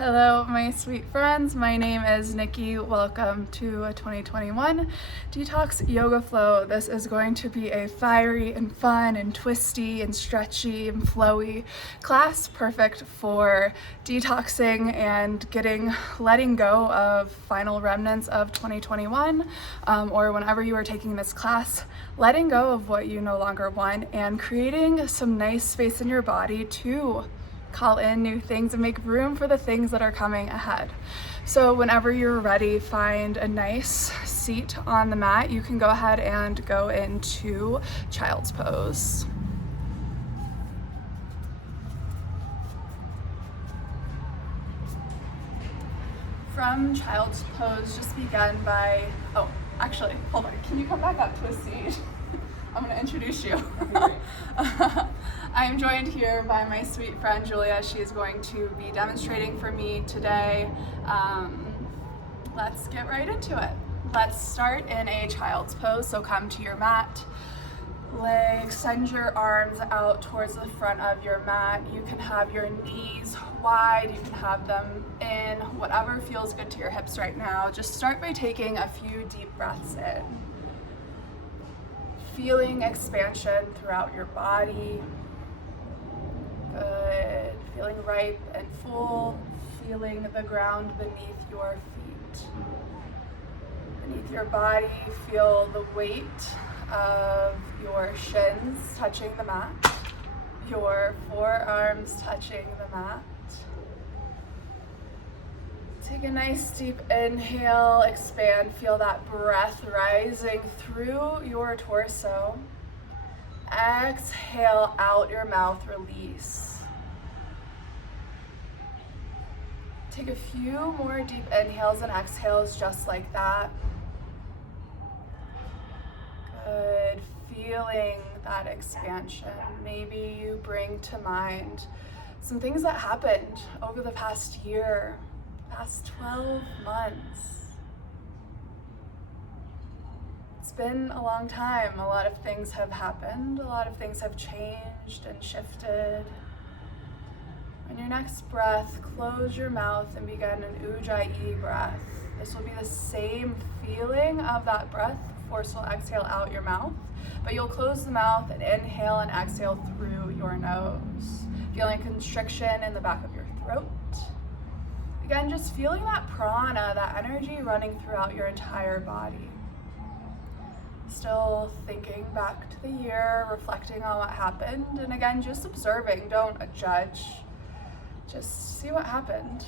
Hello, my sweet friends. My name is Nikki. Welcome to a 2021 Detox Yoga Flow. This is going to be a fiery and fun and twisty and stretchy and flowy class, perfect for detoxing and letting go of final remnants of 2021, or whenever you are taking this class, letting go of what you no longer want and creating some nice space in your body to call in new things and make room for the things that are coming ahead. So whenever you're ready, find a nice seat on the mat. You can go ahead and go into child's pose. From child's pose, just begin by, actually, hold on, can you come back up to a seat? I'm gonna introduce you. I'm joined here by my sweet friend Julia. She is going to be demonstrating for me today. Let's get right into it. Let's start in a child's pose. So come to your mat, extend your arms out towards the front of your mat. You can have your knees wide, you can have them in, whatever feels good to your hips right now. Just start by taking a few deep breaths in. Feeling expansion throughout your body. Good. Feeling ripe and full. Feeling the ground beneath your feet. Beneath your body, feel the weight of your shins touching the mat. Your forearms touching the mat. Take a nice deep inhale, expand, feel that breath rising through your torso. Exhale out your mouth, release. Take a few more deep inhales and exhales just like that. Good, feeling that expansion. Maybe you bring to mind some things that happened over the past year, past 12 months. It's been a long time. A lot of things have happened. A lot of things have changed and shifted. On your next breath, close your mouth and begin an Ujjayi breath. This will be the same feeling of that breath, forceful exhale out your mouth, but you'll close the mouth and inhale and exhale through your nose. Feeling constriction in the back of your throat. Again, just feeling that prana, that energy running throughout your entire body. Still thinking back to the year, reflecting on what happened, and again, just observing, don't judge. Just see what happened.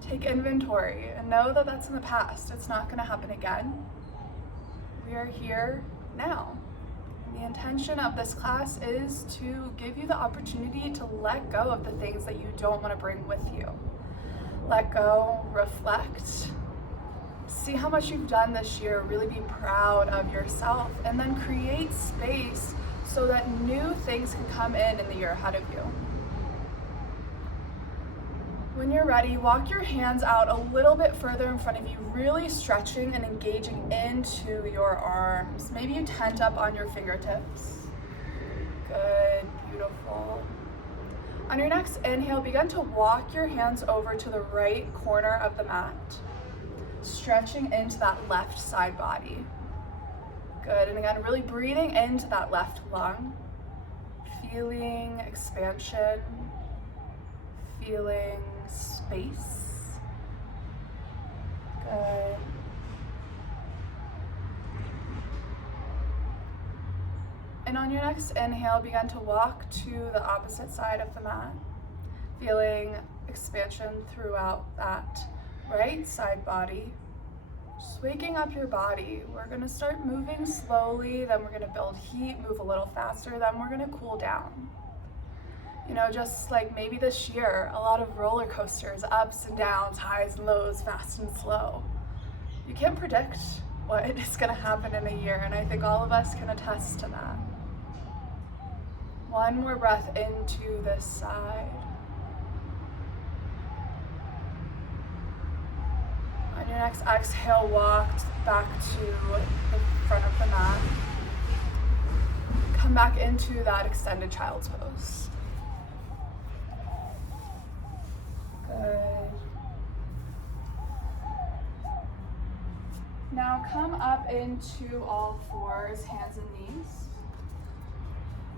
Take inventory and know that that's in the past. It's not gonna happen again. We are here now. And the intention of this class is to give you the opportunity to let go of the things that you don't wanna bring with you. Let go, reflect, see how much you've done this year, really be proud of yourself, and then create space so that new things can come in the year ahead of you. When you're ready, walk your hands out a little bit further in front of you, really stretching and engaging into your arms. Maybe you tent up on your fingertips. Good, beautiful. On your next inhale, begin to walk your hands over to the right corner of the mat, stretching into that left side body. Good, and again, really breathing into that left lung, feeling expansion, feeling space. Good. And on your next inhale, begin to walk to the opposite side of the mat, feeling expansion throughout that right side body. Just waking up your body. We're gonna start moving slowly, then we're gonna build heat, move a little faster, then we're gonna cool down. You know, just like maybe this year, a lot of roller coasters, ups and downs, highs and lows, fast and slow. You can't predict what is gonna happen in a year, and I think all of us can attest to that. One more breath into this side. On your next exhale, walk back to the front of the mat. Come back into that extended child's pose. Good. Now come up into all fours, hands and knees.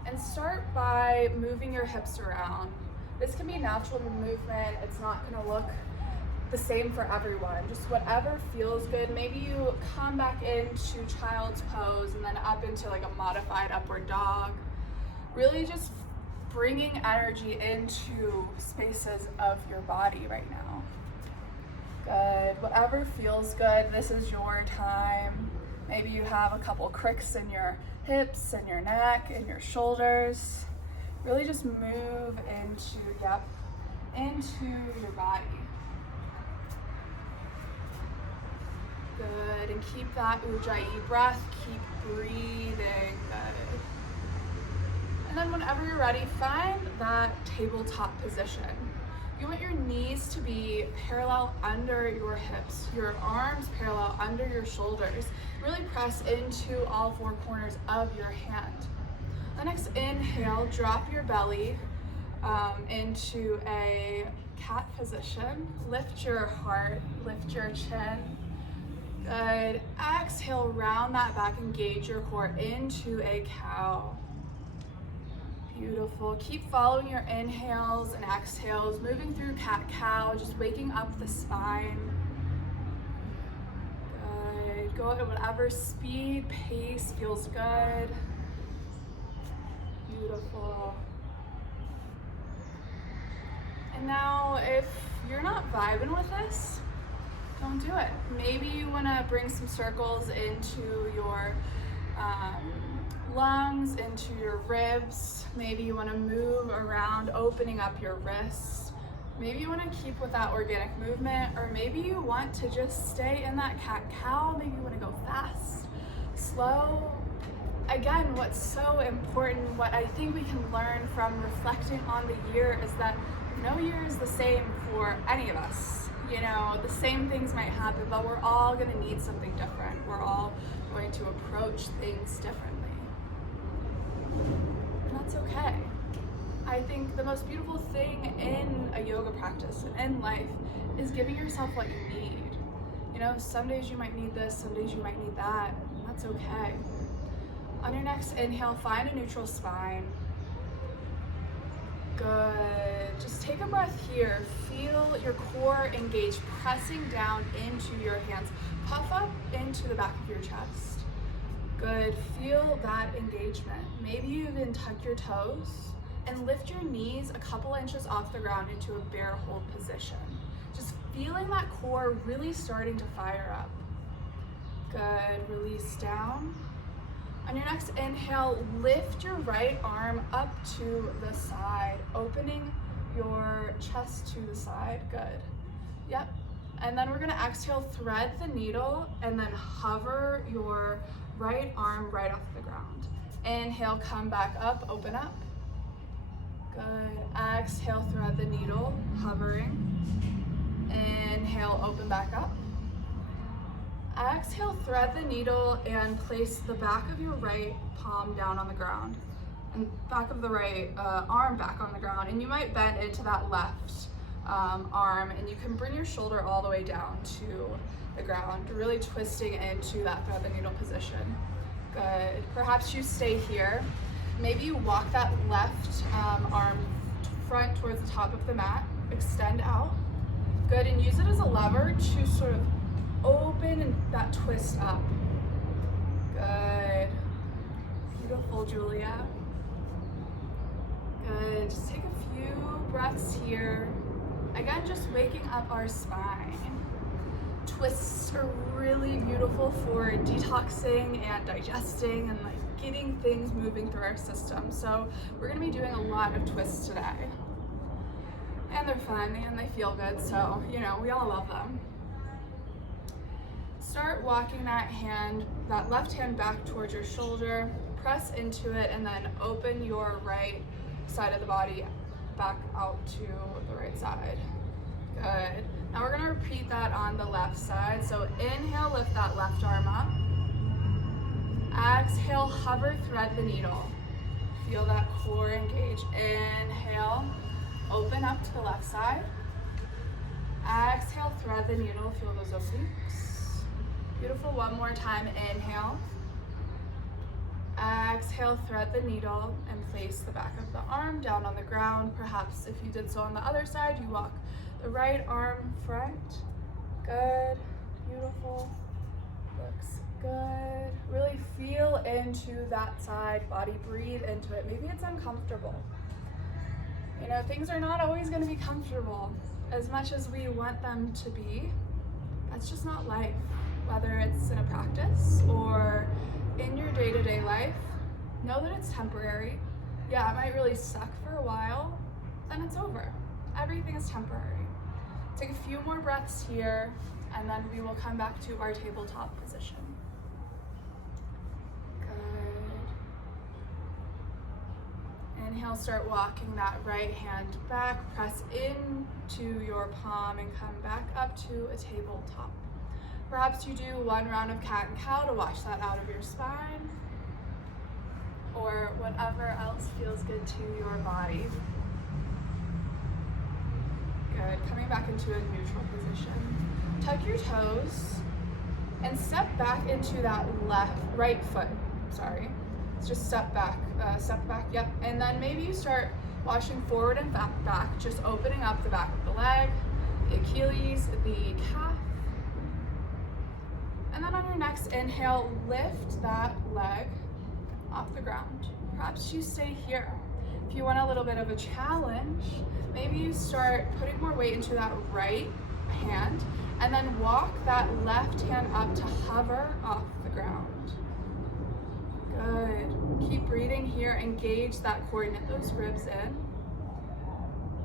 And start by moving your hips around. This can be natural movement. It's not gonna look the same for everyone. Just whatever feels good. Maybe you come back into child's pose and then up into like a modified upward dog. Really just bringing energy into spaces of your body right now. Good, whatever feels good, this is your time. Maybe you have a couple cricks in your hips and your neck and your shoulders. Really just move into your body. Good, and keep that ujjayi breath, keep breathing, good. And then whenever you're ready, find that tabletop position. You want your knees to be parallel under your hips, your arms parallel under your shoulders. Really press into all four corners of your hand. The next inhale, drop your belly into a cat position. Lift your heart, lift your chin. Good. Exhale, round that back, engage your core into a cow. Beautiful. Keep following your inhales and exhales, moving through cat-cow, just waking up the spine. Good. Go at whatever speed, pace feels good. Beautiful. And now, if you're not vibing with this, don't do it. Maybe you want to bring some circles into your lungs, into your ribs. Maybe you want to move around, opening up your wrists. Maybe you want to keep with that organic movement, or maybe you want to just stay in that cat-cow. Maybe you want to go fast, slow. Again, what's so important, what I think we can learn from reflecting on the year is that no year is the same for any of us. You know, the same things might happen, but we're all going to need something different. We're all going to approach things differently. And that's okay. I think the most beautiful thing in a yoga practice and in life is giving yourself what you need. You know, some days you might need this, some days you might need that, and that's okay. On your next inhale, find a neutral spine. Good. Just take a breath here. Feel your core engage, pressing down into your hands. Puff up into the back of your chest. Good. Feel that engagement. Maybe you even tuck your toes and lift your knees a couple inches off the ground into a bear hold position. Just feeling that core really starting to fire up. Good. Release down. On your next inhale, lift your right arm up to the side, opening your chest to the side. Good. Yep. And then we're going to exhale, thread the needle, and then hover your right arm right off the ground. Inhale, come back up, open up. Good. Exhale, thread the needle, hovering. Inhale, open back up. Exhale, thread the needle and place the back of your right palm down on the ground and back of the right arm back on the ground. And you might bend into that left arm, and you can bring your shoulder all the way down to the ground, really twisting into that thread the needle position. Good. Perhaps you stay here. Maybe you walk that left arm front towards the top of the mat, extend out. Good, and use it as a lever to sort of open and that twist up. Good. Beautiful, Julia. Good. Just take a few breaths here. Again, just waking up our spine. Twists are really beautiful for detoxing and digesting and like getting things moving through our system. So we're gonna be doing a lot of twists today. And they're fun and they feel good, so you know, we all love them. Start walking that left hand back towards your shoulder, press into it, and then open your right side of the body back out to the right side. Good. Now we're gonna repeat that on the left side. So inhale, lift that left arm up. Exhale, hover, thread the needle. Feel that core engage. Inhale, open up to the left side. Exhale, thread the needle, feel those obliques. Beautiful. One more time. Inhale. Exhale, thread the needle and place the back of the arm down on the ground. Perhaps if you did so on the other side, you walk the right arm front. Good. Beautiful. Looks good. Really feel into that side body. Breathe into it. Maybe it's uncomfortable. You know, things are not always going to be comfortable as much as we want them to be. That's just not life. Whether it's in a practice or in your day-to-day life, know that it's temporary. Yeah, it might really suck for a while, then it's over. Everything is temporary. Take a few more breaths here, and then we will come back to our tabletop position. Good. Inhale, start walking that right hand back. Press into your palm and come back up to a tabletop. Perhaps you do one round of cat and cow to wash that out of your spine, or whatever else feels good to your body. Good. Coming back into a neutral position. Tuck your toes and step back into that right foot. Sorry. Just step back. Yep. And then maybe you start washing forward and back, just opening up the back of the leg, the Achilles, the calf. And then on your next inhale, lift that leg off the ground. Perhaps you stay here. If you want a little bit of a challenge, maybe you start putting more weight into that right hand and then walk that left hand up to hover off the ground. Good. Keep breathing here. Engage that core, knit those ribs in.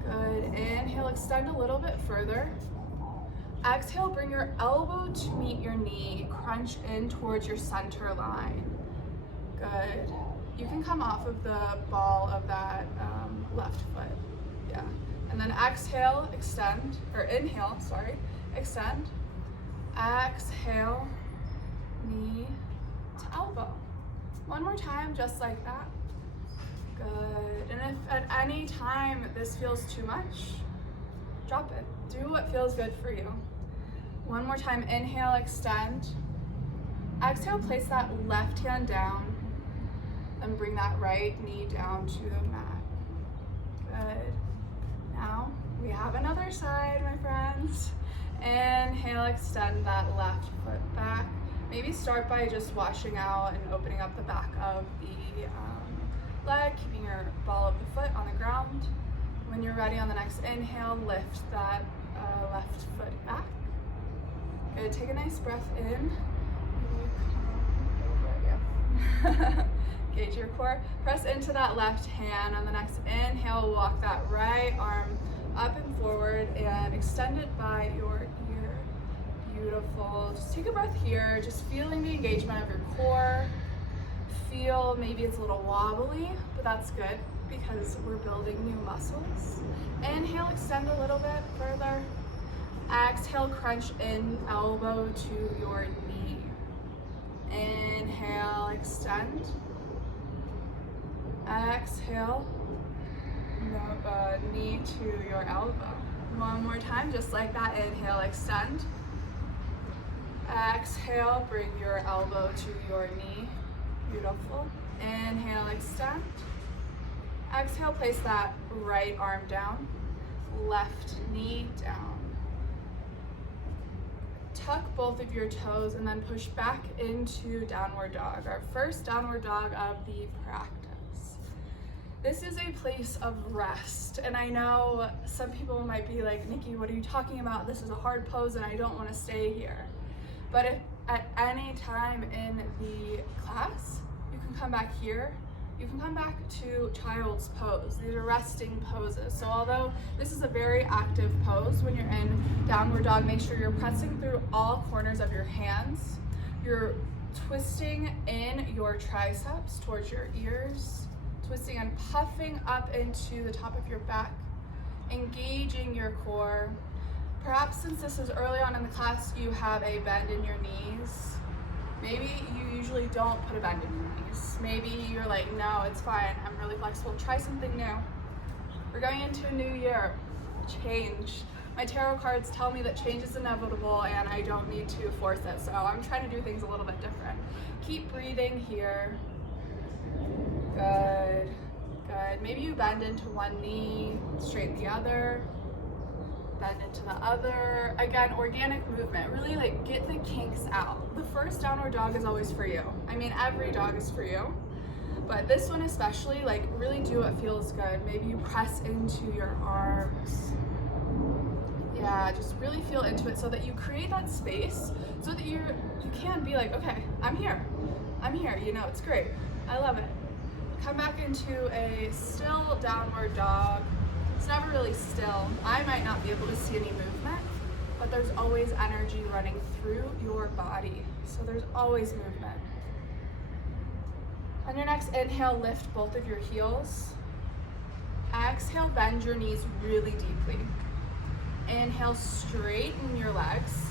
Good. Inhale, extend a little bit further. Exhale, bring your elbow to meet your knee. Crunch in towards your center line. Good. You can come off of the ball of that left foot. Yeah. And then exhale, extend, or inhale, sorry, extend. Exhale, knee to elbow. One more time, just like that. Good. And if at any time this feels too much, drop it. Do what feels good for you. One more time, inhale, extend. Exhale, place that left hand down and bring that right knee down to the mat. Good. Now we have another side, my friends. Inhale, extend that left foot back. Maybe start by just washing out and opening up the back of the leg, keeping your ball of the foot on the ground. When you're ready on the next inhale, lift that left foot back. Good, take a nice breath in. Engage your core. Press into that left hand. On the next inhale, walk that right arm up and forward and extend it by your ear. Beautiful. Just take a breath here, just feeling the engagement of your core. Feel maybe it's a little wobbly, but that's good because we're building new muscles. Inhale, extend a little bit further. Exhale, crunch in, elbow to your knee. Inhale, extend. Exhale, knee to your elbow. One more time, just like that. Inhale, extend. Exhale, bring your elbow to your knee. Beautiful. Inhale, extend. Exhale, place that right arm down, left knee down. Tuck both of your toes and then push back into downward dog, our first downward dog of the practice. This is a place of rest, and I know some people might be like, Nikki, what are you talking about? This is a hard pose and I don't want to stay here. But if at any time in the class, you can come back here. You can come back to child's pose. These are resting poses. So although this is a very active pose, when you're in downward dog, make sure you're pressing through all corners of your hands. You're twisting in your triceps towards your ears, twisting and puffing up into the top of your back, engaging your core. Perhaps since this is early on in the class, you have a bend in your knees. Maybe you usually don't put a bend in your knees. Maybe you're like, no, it's fine. I'm really flexible. Try something new. We're going into a new year. Change. My tarot cards tell me that change is inevitable and I don't need to force it. So I'm trying to do things a little bit different. Keep breathing here. Good, good. Maybe you bend into one knee, straighten the other, bend into the other. Again, organic movement. Really like get the kinks out. The first downward dog is always for you. I mean, every dog is for you. But this one especially, like really do what feels good. Maybe you press into your arms. Yeah, just really feel into it so that you create that space so that you can be like, okay, I'm here, you know, it's great. I love it. Come back into a still downward dog. It's never really still. I might not be able to see any movement, but there's always energy running through your body. So there's always movement. On your next inhale, lift both of your heels. Exhale, bend your knees really deeply. Inhale, straighten your legs.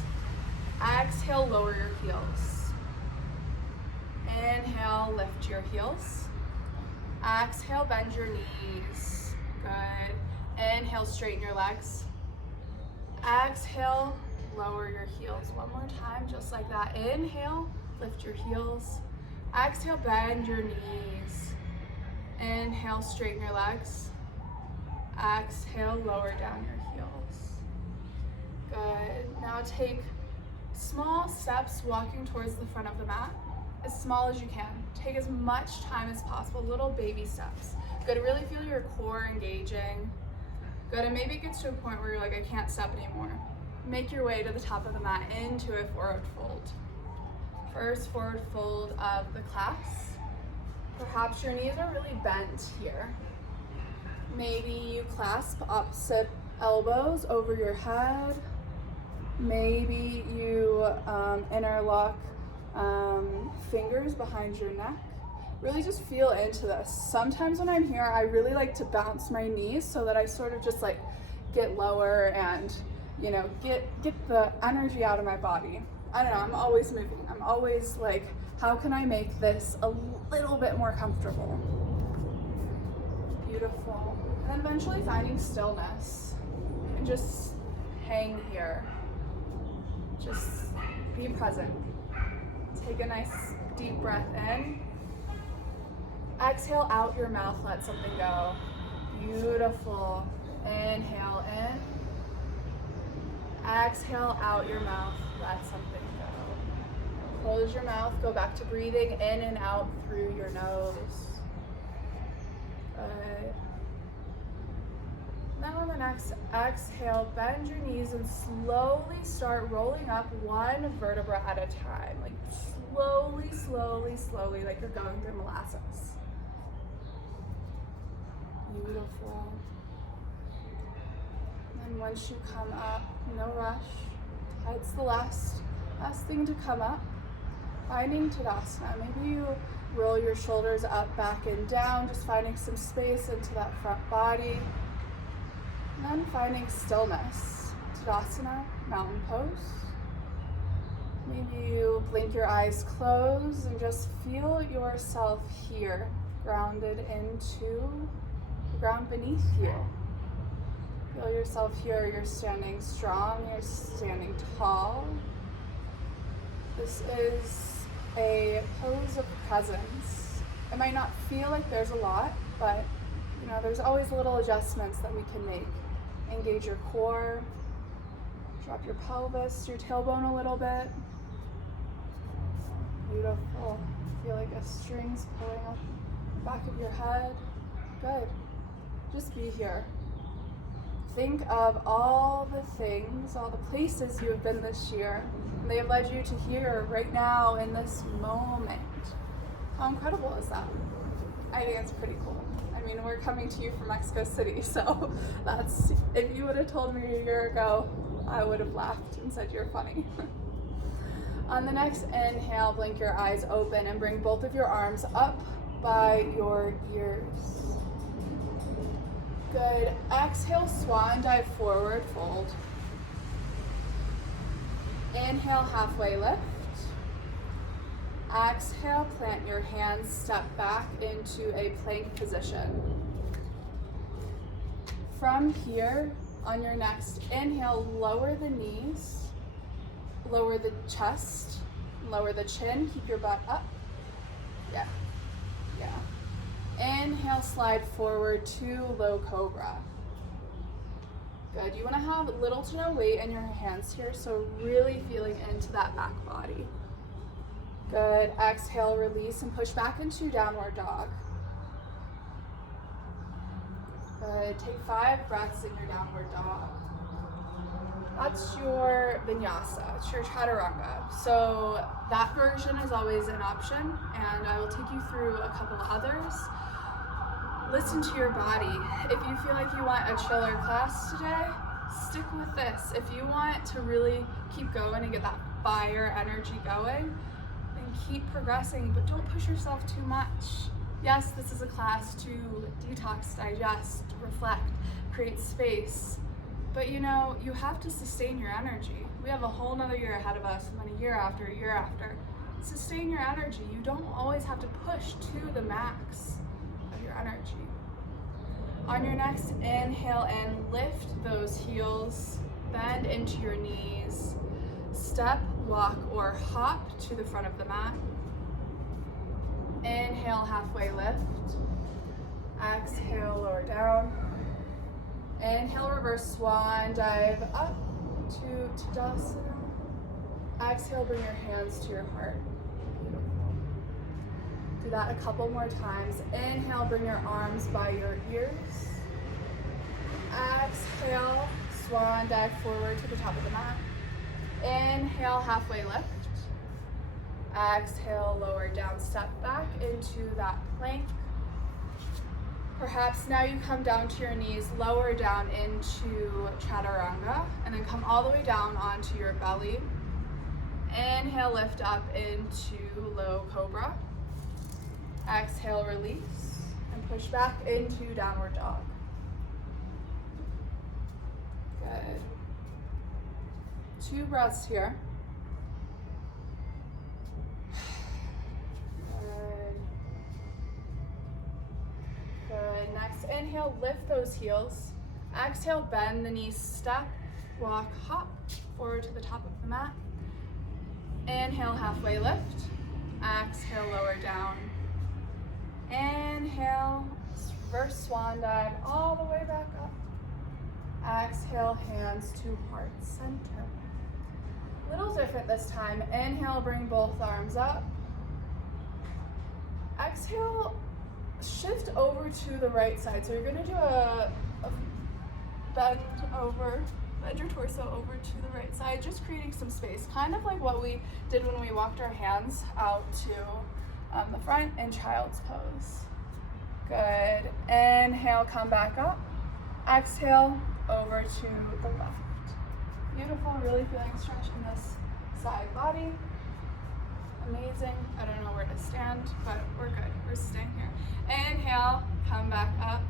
Exhale, lower your heels. Inhale, lift your heels. Exhale, bend your knees. Good. Inhale, straighten your legs. Exhale, lower your heels. One more time, just like that. Inhale, lift your heels. Exhale, bend your knees. Inhale, straighten your legs. Exhale, lower down your heels. Good. Now take small steps walking towards the front of the mat, as small as you can. Take as much time as possible, little baby steps. Good, really feel your core engaging. Good, and maybe it gets to a point where you're like, I can't step anymore. Make your way to the top of the mat into a forward fold. First forward fold of the class. Perhaps your knees are really bent here. Maybe you clasp opposite elbows over your head. Maybe you interlock fingers behind your neck. Really just feel into this. Sometimes when I'm here, I really like to bounce my knees so that I sort of just like get lower and, you know, get the energy out of my body. I don't know, I'm always moving. I'm always like, how can I make this a little bit more comfortable? Beautiful. And then eventually finding stillness and just hang here. Just be present. Take a nice deep breath in. Exhale out your mouth, let something go. Beautiful. Inhale in. Exhale out your mouth, let something go. Close your mouth, go back to breathing in and out through your nose. Good. Now on the next exhale, bend your knees and slowly start rolling up one vertebra at a time. Like slowly, slowly, slowly, like you're going through molasses. Beautiful. And once you come up, no rush. It's the last thing to come up. Finding Tadasana. Maybe you roll your shoulders up, back, and down, just finding some space into that front body. And then finding stillness. Tadasana, mountain pose. Maybe you blink your eyes closed and just feel yourself here, grounded into the ground beneath you. Feel yourself here, you're standing strong, you're standing tall. This is a pose of presence. It might not feel like there's a lot, but you know, there's always little adjustments that we can make. Engage your core, drop your pelvis, your tailbone a little bit. Beautiful. Feel like a string's pulling up the back of your head. Good. Just be here. Think of all the things, all the places you have been this year, and they have led you to here, right now, in this moment. How incredible is that? I think it's pretty cool. I mean, we're coming to you from Mexico City, so that's, if you would have told me a year ago, I would have laughed and said you're funny. On the next inhale, blink your eyes open and bring both of your arms up by your ears. Good. Exhale, swan dive forward fold. Inhale, halfway lift. Exhale, plant your hands, step back into a plank position. From here, On your next inhale, lower the knees, lower the chest, lower the chin, keep your butt up. Yeah. Inhale, slide forward to low cobra. Good. You want to have little to no weight in your hands here, so really feeling into that back body. Good. Exhale, release, and push back into downward dog. Good. Take 5 breaths in your downward dog. That's your vinyasa, it's your chaturanga. So that version is always an option, and I will take you through a couple others. Listen to your body. If you feel like you want a chiller class today, stick with this. If you want to really keep going and get that fire energy going, then keep progressing, but don't push yourself too much. Yes, this is a class to detox, digest, reflect, create space, but you know, you have to sustain your energy. We have a whole nother year ahead of us, and then a year after. Sustain your energy. You don't always have to push to the max of your energy. On your next inhale in, lift those heels, bend into your knees, step, walk, or hop to the front of the mat. Inhale, halfway lift. Exhale, lower down. Inhale, reverse swan dive up to Tadasana. Exhale, bring your hands to your heart. Beautiful. Do that a couple more times. Inhale, bring your arms by your ears. Exhale, swan dive forward to the top of the mat. Inhale, halfway lift. Exhale, lower down, step back into that plank. Perhaps now you come down to your knees, lower down into chaturanga, and then come all the way down onto your belly. Inhale, lift up into low cobra. Exhale, release, and push back into downward dog. Good. 2 breaths here. Good. Next, inhale, lift those heels. Exhale, bend the knees, step, walk, hop forward to the top of the mat. Inhale, halfway lift. Exhale, lower down. Inhale, reverse swan dive all the way back up. Exhale, hands to heart center. Little different this time. Inhale, bring both arms up. Exhale, shift over to the right side. So you're going to do a bend your torso over to the right side, just creating some space, kind of like what we did when we walked our hands out to the front in child's pose. Good. Inhale, come back up. Exhale, over to the left. Beautiful, really feeling stretch in this side body. Amazing. I don't know where to stand, but we're good. We're staying here. Inhale, come back up.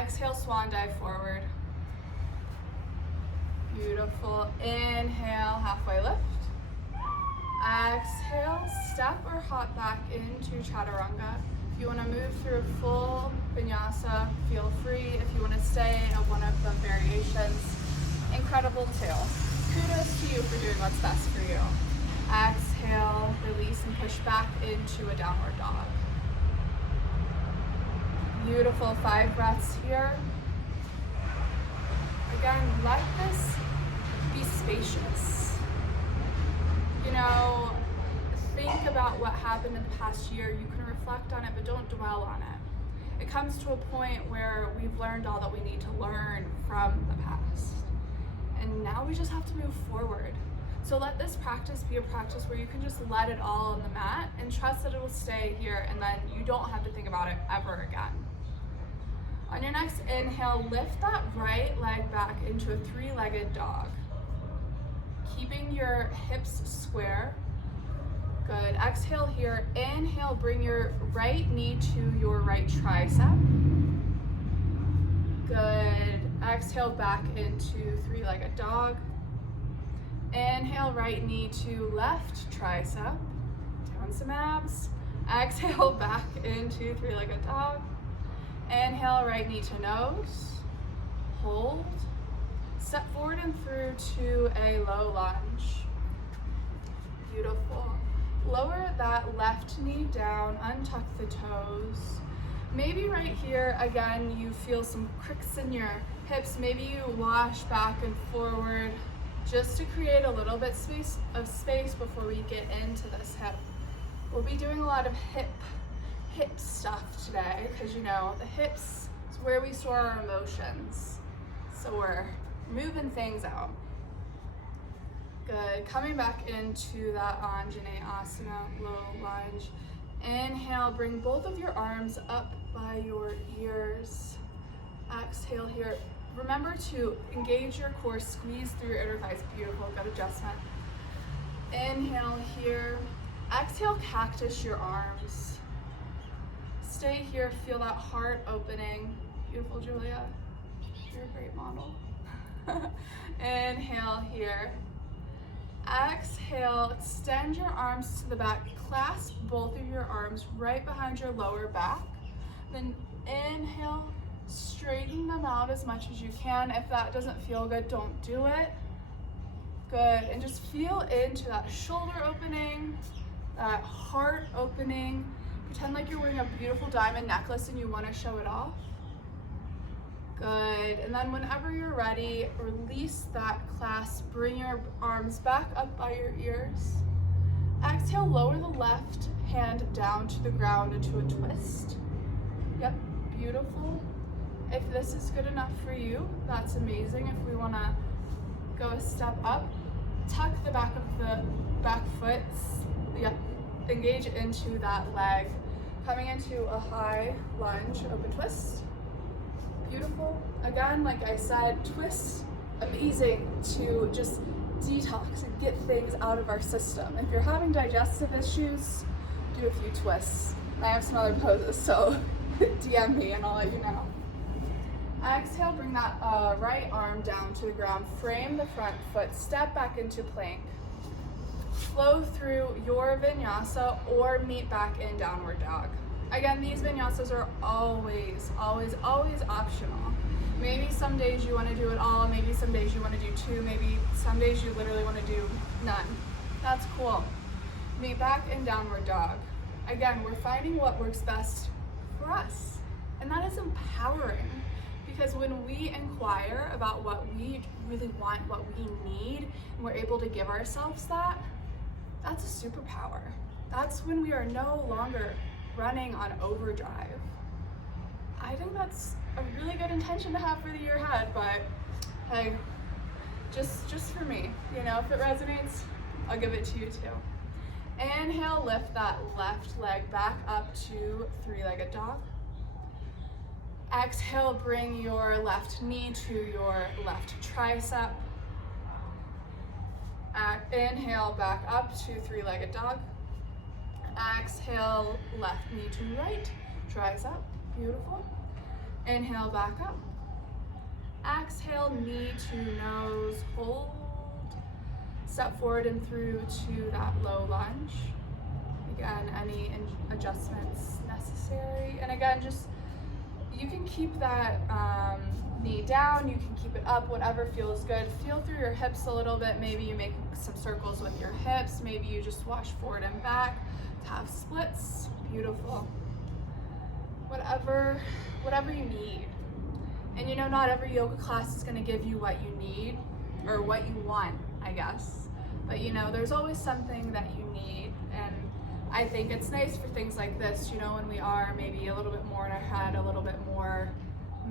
Exhale, swan dive forward. Beautiful. Inhale, halfway lift. Exhale, step or hop back into chaturanga. If you want to move through a full vinyasa, feel free. If you want to stay at one of the variations, incredible too. Kudos to you for doing what's best for you. Exhale, release, and push back into a downward dog. Beautiful. 5 breaths here. Again, let this be spacious. You know, think about what happened in the past year. You can reflect on it, but don't dwell on it. It comes to a point where we've learned all that we need to learn from the past. And now we just have to move forward. So let this practice be a practice where you can just let it all on the mat and trust that it will stay here, and then you don't have to think about it ever again. On your next inhale, lift that right leg back into a 3-legged dog. Keeping your hips square. Good. Exhale here. Inhale, bring your right knee to your right tricep. Good. Exhale, back into 3-legged dog. Inhale, right knee to left tricep. Down some abs. Exhale, back into 3-legged dog. Inhale, right knee to nose. Hold. Step forward and through to a low lunge. Beautiful. Lower that left knee down, untuck the toes. Maybe right here, again, you feel some cricks in your hips. Maybe you wash back and forward just to create a little bit of space before we get into this hip. We'll be doing a lot of hip stuff today because, you know, the hips is where we store our emotions. So we're moving things out. Good. Coming back into that Anjaneyasana, low lunge. Inhale, bring both of your arms up by your ears. Exhale here. Remember to engage your core, squeeze through your inner thighs. Beautiful, good adjustment. Inhale here. Exhale, cactus your arms. Stay here, feel that heart opening. Beautiful, Julia. You're a great model. Inhale here. Exhale, extend your arms to the back. Clasp both of your arms right behind your lower back. Then inhale, straighten them out as much as you can. If that doesn't feel good, don't do it. Good, and just feel into that shoulder opening, that heart opening. Pretend like you're wearing a beautiful diamond necklace and you want to show it off. Good, and then whenever you're ready, release that clasp. Bring your arms back up by your ears. Exhale, lower the left hand down to the ground into a twist. Yep, beautiful. If this is good enough for you, that's amazing. If we want to go a step up, tuck the back of the back foot. Yep, engage into that leg. Coming into a high lunge, open twist. Beautiful. Again, like I said, twists, amazing to just detox and get things out of our system. If you're having digestive issues, do a few twists. I have some other poses, so DM me and I'll let you know. Exhale, bring that right arm down to the ground. Frame the front foot, step back into plank. Flow through your vinyasa or meet back in downward dog. Again, these vinyasas are always optional. Maybe some days you want to do it all, maybe some days you want to do two, maybe some days you literally want to do none. That's cool. Meet back in downward dog. Again, we're finding what works best for us. And that is empowering, because when we inquire about what we really want, what we need, and we're able to give ourselves that, that's a superpower. That's when we are no longer running on overdrive. I think that's a really good intention to have for the year ahead, but hey, just for me, you know, if it resonates, I'll give it to you too. Inhale, lift that left leg back up to three-legged dog. Exhale, bring your left knee to your left tricep. Inhale, back up to three-legged dog. Exhale, left knee to right, tricep. Beautiful. Inhale, back up. Exhale, knee to nose, hold. Step forward and through to that low lunge. Again, any adjustments necessary. And again, just, you can keep that knee down, you can keep it up, whatever feels good. Feel through your hips a little bit. Maybe you make some circles with your hips. Maybe you just wash forward and back. Have splits. Beautiful. Whatever you need. And you know, not every yoga class is going to give you what you need or what you want, I guess. But you know, there's always something that you need. And I think it's nice for things like this, you know, when we are maybe a little bit more in our head, a little bit more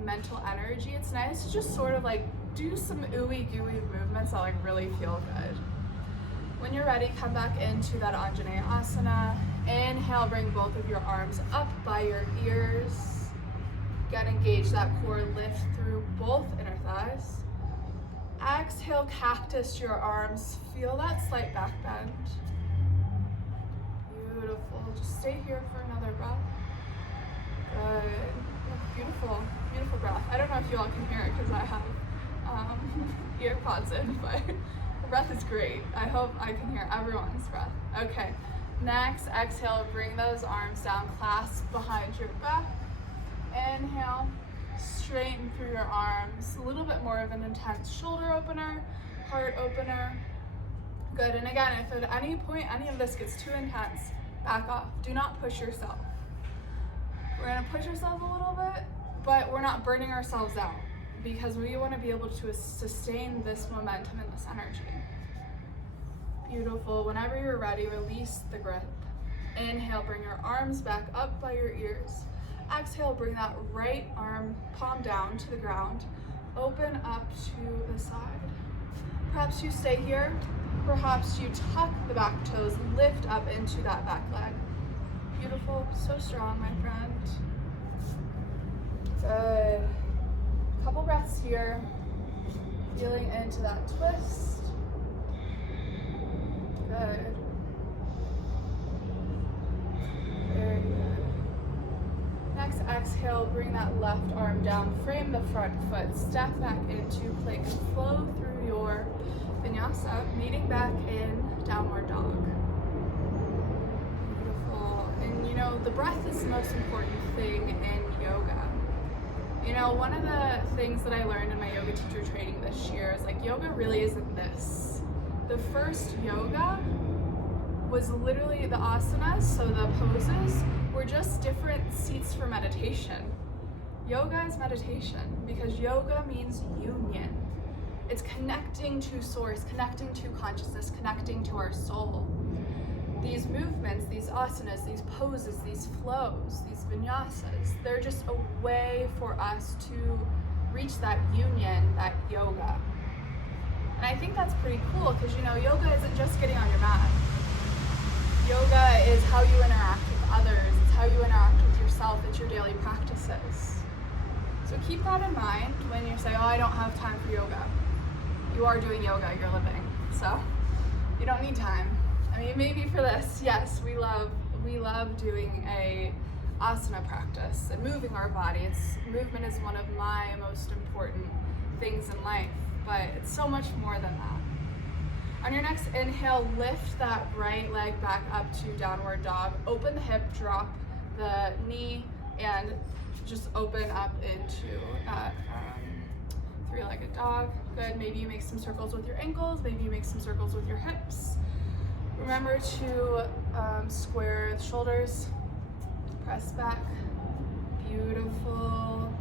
mental energy. It's nice to just sort of like do some ooey gooey movements that like really feel good. When you're ready, come back into that Anjaneyasana. Inhale, bring both of your arms up by your ears. Again, engage that core, lift through both inner thighs. Exhale, cactus your arms. Feel that slight back bend. Beautiful. Just stay here for another breath. Good. Beautiful, beautiful breath. I don't know if you all can hear it because I have ear pods in, but the breath is great. I hope I can hear everyone's breath. Okay, next, exhale, bring those arms down, clasp behind your back. Inhale, Straighten through your arms. A little bit more of an intense shoulder opener, heart opener. Good, and again, if at any point any of this gets too intense, back off. Do not push yourself. We're gonna push ourselves a little bit, but we're not burning ourselves out because we wanna be able to sustain this momentum and this energy. Beautiful, whenever you're ready, release the grip. Inhale, bring your arms back up by your ears. Exhale, bring that right arm, palm down to the ground. Open up to the side. Perhaps you stay here. Perhaps you tuck the back toes, lift up into that back leg. Beautiful, so strong, my friend. Good. Couple breaths here. Feeling into that twist. Good. Very good. Next, exhale, bring that left arm down, frame the front foot, step back into plank and flow through your vinyasa, meeting back in downward dog. Beautiful. And you know, the breath is the most important thing in yoga. You know, one of the things that I learned in my yoga teacher training this year is like, yoga really isn't this. The first yoga was literally the asanas, so the poses were just different seats for meditation. Yoga is meditation because yoga means union. It's connecting to source, connecting to consciousness, connecting to our soul. These movements, these asanas, these poses, these flows, these vinyasas, they're just a way for us to reach that union, that yoga. And I think that's pretty cool because, you know, yoga isn't just getting on your mat. Yoga is how you interact with others. It's how you interact with yourself. It's your daily practices. So keep that in mind when you say, oh, I don't have time for yoga. You are doing yoga, you're living. So you don't need time. I mean, maybe for this, yes, we love doing a asana practice and moving our body. Movement is one of my most important things in life, but it's so much more than that. On your next inhale, lift that right leg back up to downward dog. Open the hip, drop the knee, and just open up into three-legged dog. Good, maybe you make some circles with your ankles, maybe you make some circles with your hips. Remember to square the shoulders, press back, beautiful.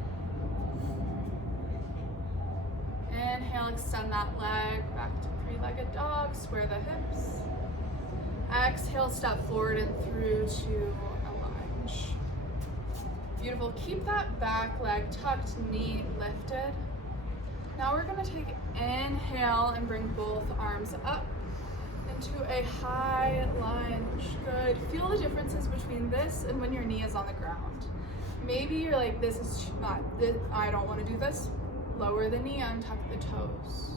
Inhale, extend that leg back to three-legged dog, square the hips. Exhale, step forward and through to a lunge. Beautiful, keep that back leg tucked, knee lifted. Now we're gonna take inhale and bring both arms up into a high lunge. Good, feel the differences between this and when your knee is on the ground. Maybe you're like, this is not, I don't wanna do this. Lower the knee, untuck the toes.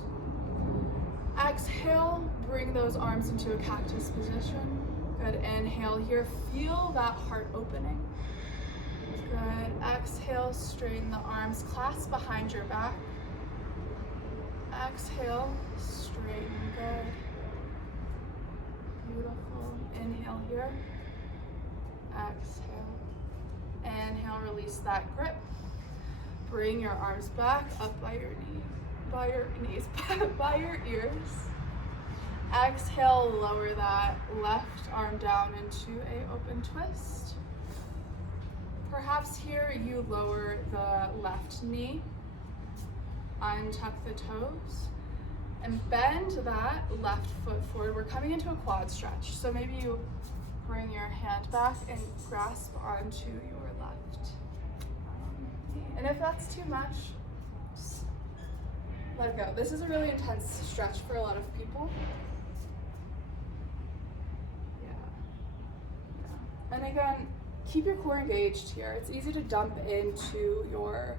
Exhale, bring those arms into a cactus position. Good, inhale here, feel that heart opening. Good, exhale, straighten the arms, clasp behind your back. Exhale, straighten, good. Beautiful, inhale here. Exhale, inhale, release that grip. Bring your arms back up by your knees, by your ears. Exhale, lower that left arm down into a open twist. Perhaps here you lower the left knee, untuck the toes, and bend that left foot forward. We're coming into a quad stretch, so maybe you bring your hand back and grasp onto your left. And if that's too much, just let it go. This is a really intense stretch for a lot of people. Yeah. And again, keep your core engaged here. It's easy to dump into your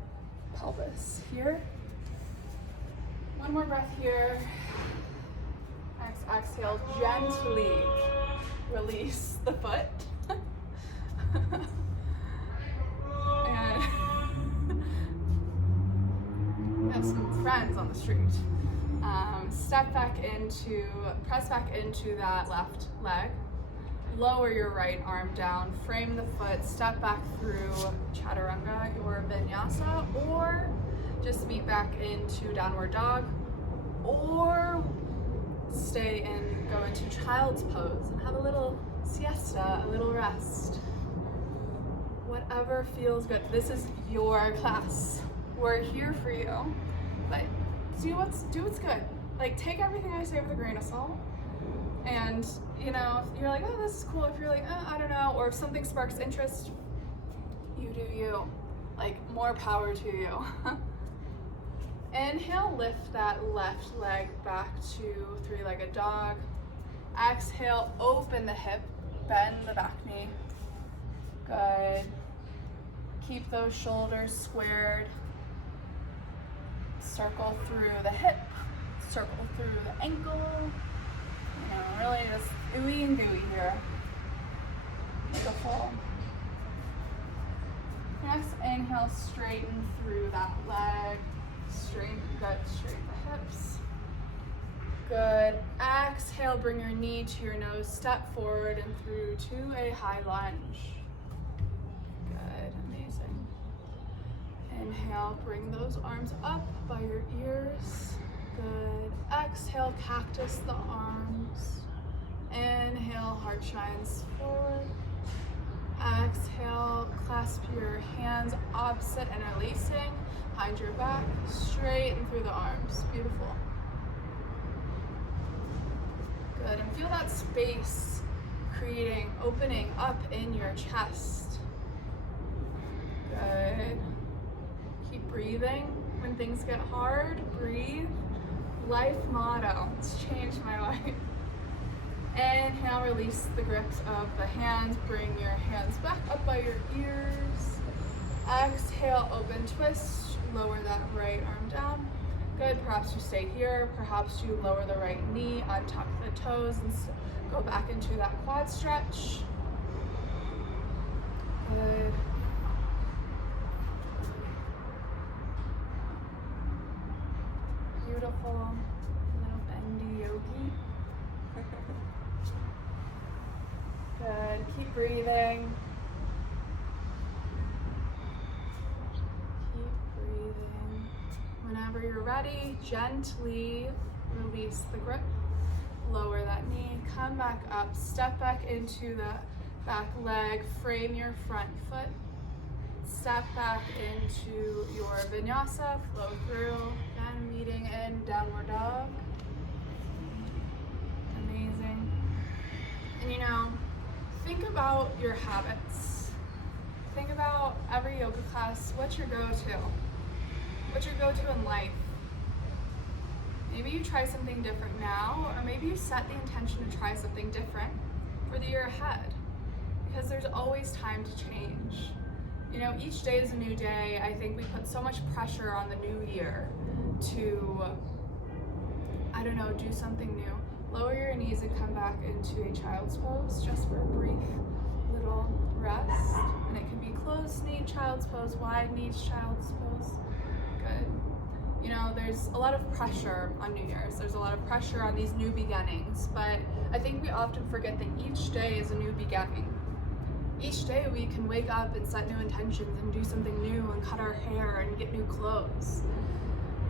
pelvis here. One more breath here. Exhale, gently release the foot. And we have some friends on the street. Press back into that left leg. lower your right arm down, frame the foot, step back through chaturanga, your vinyasa, or just meet back into downward dog, or stay and go into child's pose and have a little siesta, a little rest. Whatever feels good. This is your class. We're here for you, but do what's good. Like, take everything I say with a grain of salt. And, you know, if you're like, oh, this is cool. If you're like, oh, I don't know, or if something sparks interest, you do you. Like, more power to you. Inhale, lift that left leg back to three-legged dog. Exhale, open the hip, bend the back knee. Good. Keep those shoulders squared. Circle through the hip, circle through the ankle. You know, really just ooey and gooey here. Beautiful. Next, inhale, straighten through that leg. Straighten the gut, straighten the hips. Good. Exhale, bring your knee to your nose, step forward and through to a high lunge. Good, amazing. Inhale, bring those arms up by your ears. Good. Exhale, cactus the arms. Inhale, heart shines forward. Exhale, clasp your hands opposite interlacing behind your back, straighten through the arms. Beautiful. Good, and feel that space creating, opening up in your chest. Good. Keep breathing. When things get hard, breathe. Life motto. It's changed my life. Inhale, release the grips of the hands. Bring your hands back up by your ears. Exhale, open twist. Lower that right arm down. Good, perhaps you stay here. Perhaps you lower the right knee, untuck the toes, and go back into that quad stretch. Good. Beautiful. Little bendy yogi. Good. Keep breathing. Keep breathing. Whenever you're ready, gently release the grip. Lower that knee. Come back up. Step back into the back leg. Frame your front foot. Step back into your vinyasa. Flow through. And meeting in downward dog. Amazing. And you know, think about your habits. Think about every yoga class. What's your go-to? What's your go-to in life? Maybe you try something different now, or maybe you set the intention to try something different for the year ahead. Because there's always time to change. You know, each day is a new day. I think we put so much pressure on the new year to, I don't know, do something new. Lower your knees and come back into a child's pose just for a brief little rest. And it can be closed knee child's pose, wide knee child's pose. Good. You know, there's a lot of pressure on New Year's. There's a lot of pressure on these new beginnings, but I think we often forget that each day is a new beginning. Each day we can wake up and set new intentions and do something new and cut our hair and get new clothes.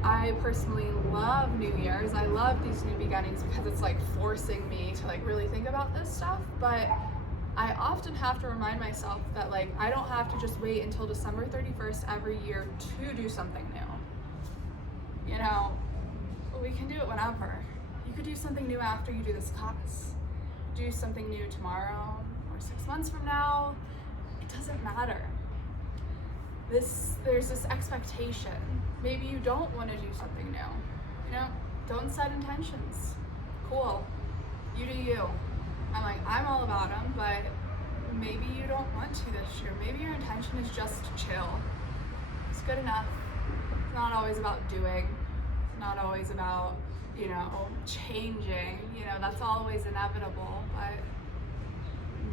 I personally love New Year's. I love these new beginnings because it's like forcing me to like really think about this stuff, but I often have to remind myself that like I don't have to just wait until December 31st every year to do something new. You know, we can do it whenever. You could do something new after you do this class. Do something new tomorrow or 6 months from now. It doesn't matter. There's this expectation. Maybe you don't want to do something new. You know, don't set intentions. Cool. You do you. I'm all about them, but maybe you don't want to this year. Maybe your intention is just to chill. It's good enough. It's not always about doing. It's not always about, you know, changing. You know, that's always inevitable, but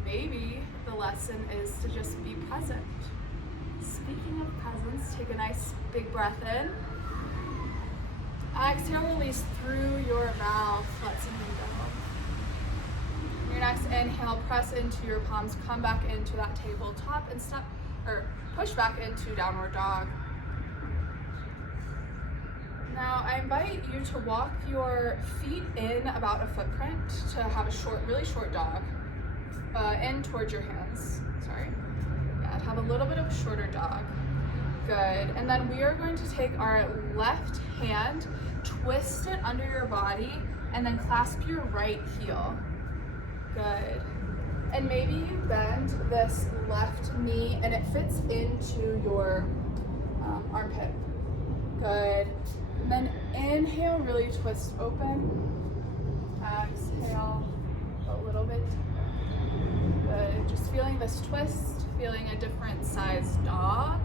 maybe the lesson is to just be present. Speaking of presence, take a nice big breath in. Exhale, release through your mouth. Let something go. Your next inhale. Inhale, press into your palms, come back into that tabletop and step, or push back into downward dog. Now I invite you to walk your feet in about a footprint to have a short, really short dog, in towards your hands, sorry. Yeah, have a little bit of a shorter dog. Good, and then we are going to take our left hand, twist it under your body, and then clasp your right heel. Good. And maybe you bend this left knee and it fits into your armpit. Good. And then inhale, really twist open. Exhale a little bit. Good. Just feeling this twist, feeling a different size dog.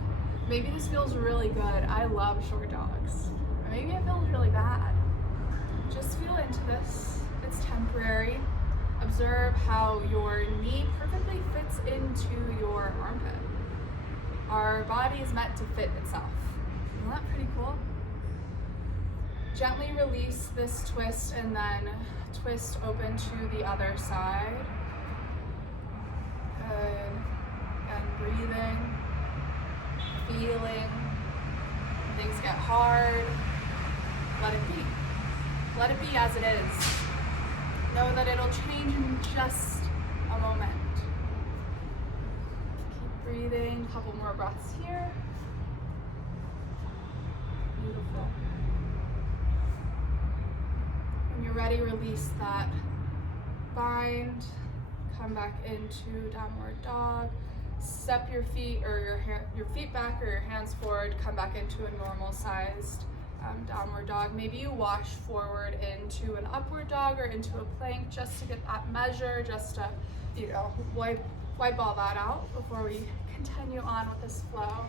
Maybe this feels really good. I love short dogs. Or maybe it feels really bad. Just feel into this. It's temporary. Observe how your knee perfectly fits into your armpit. Our body is meant to fit itself. Isn't that pretty cool? Gently release this twist and then twist open to the other side. Good. And breathing, feeling. Things get hard. Let it be. Let it be as it is. Know that it'll change in just a moment. Keep breathing, a couple more breaths here. Beautiful. When you're ready, release that bind. Come back into downward dog. Step your feet or your feet back or your hands forward. Come back into a normal sized downward dog. Maybe you wash forward into an upward dog or into a plank just to get that measure, just to, wipe all that out before we continue on with this flow.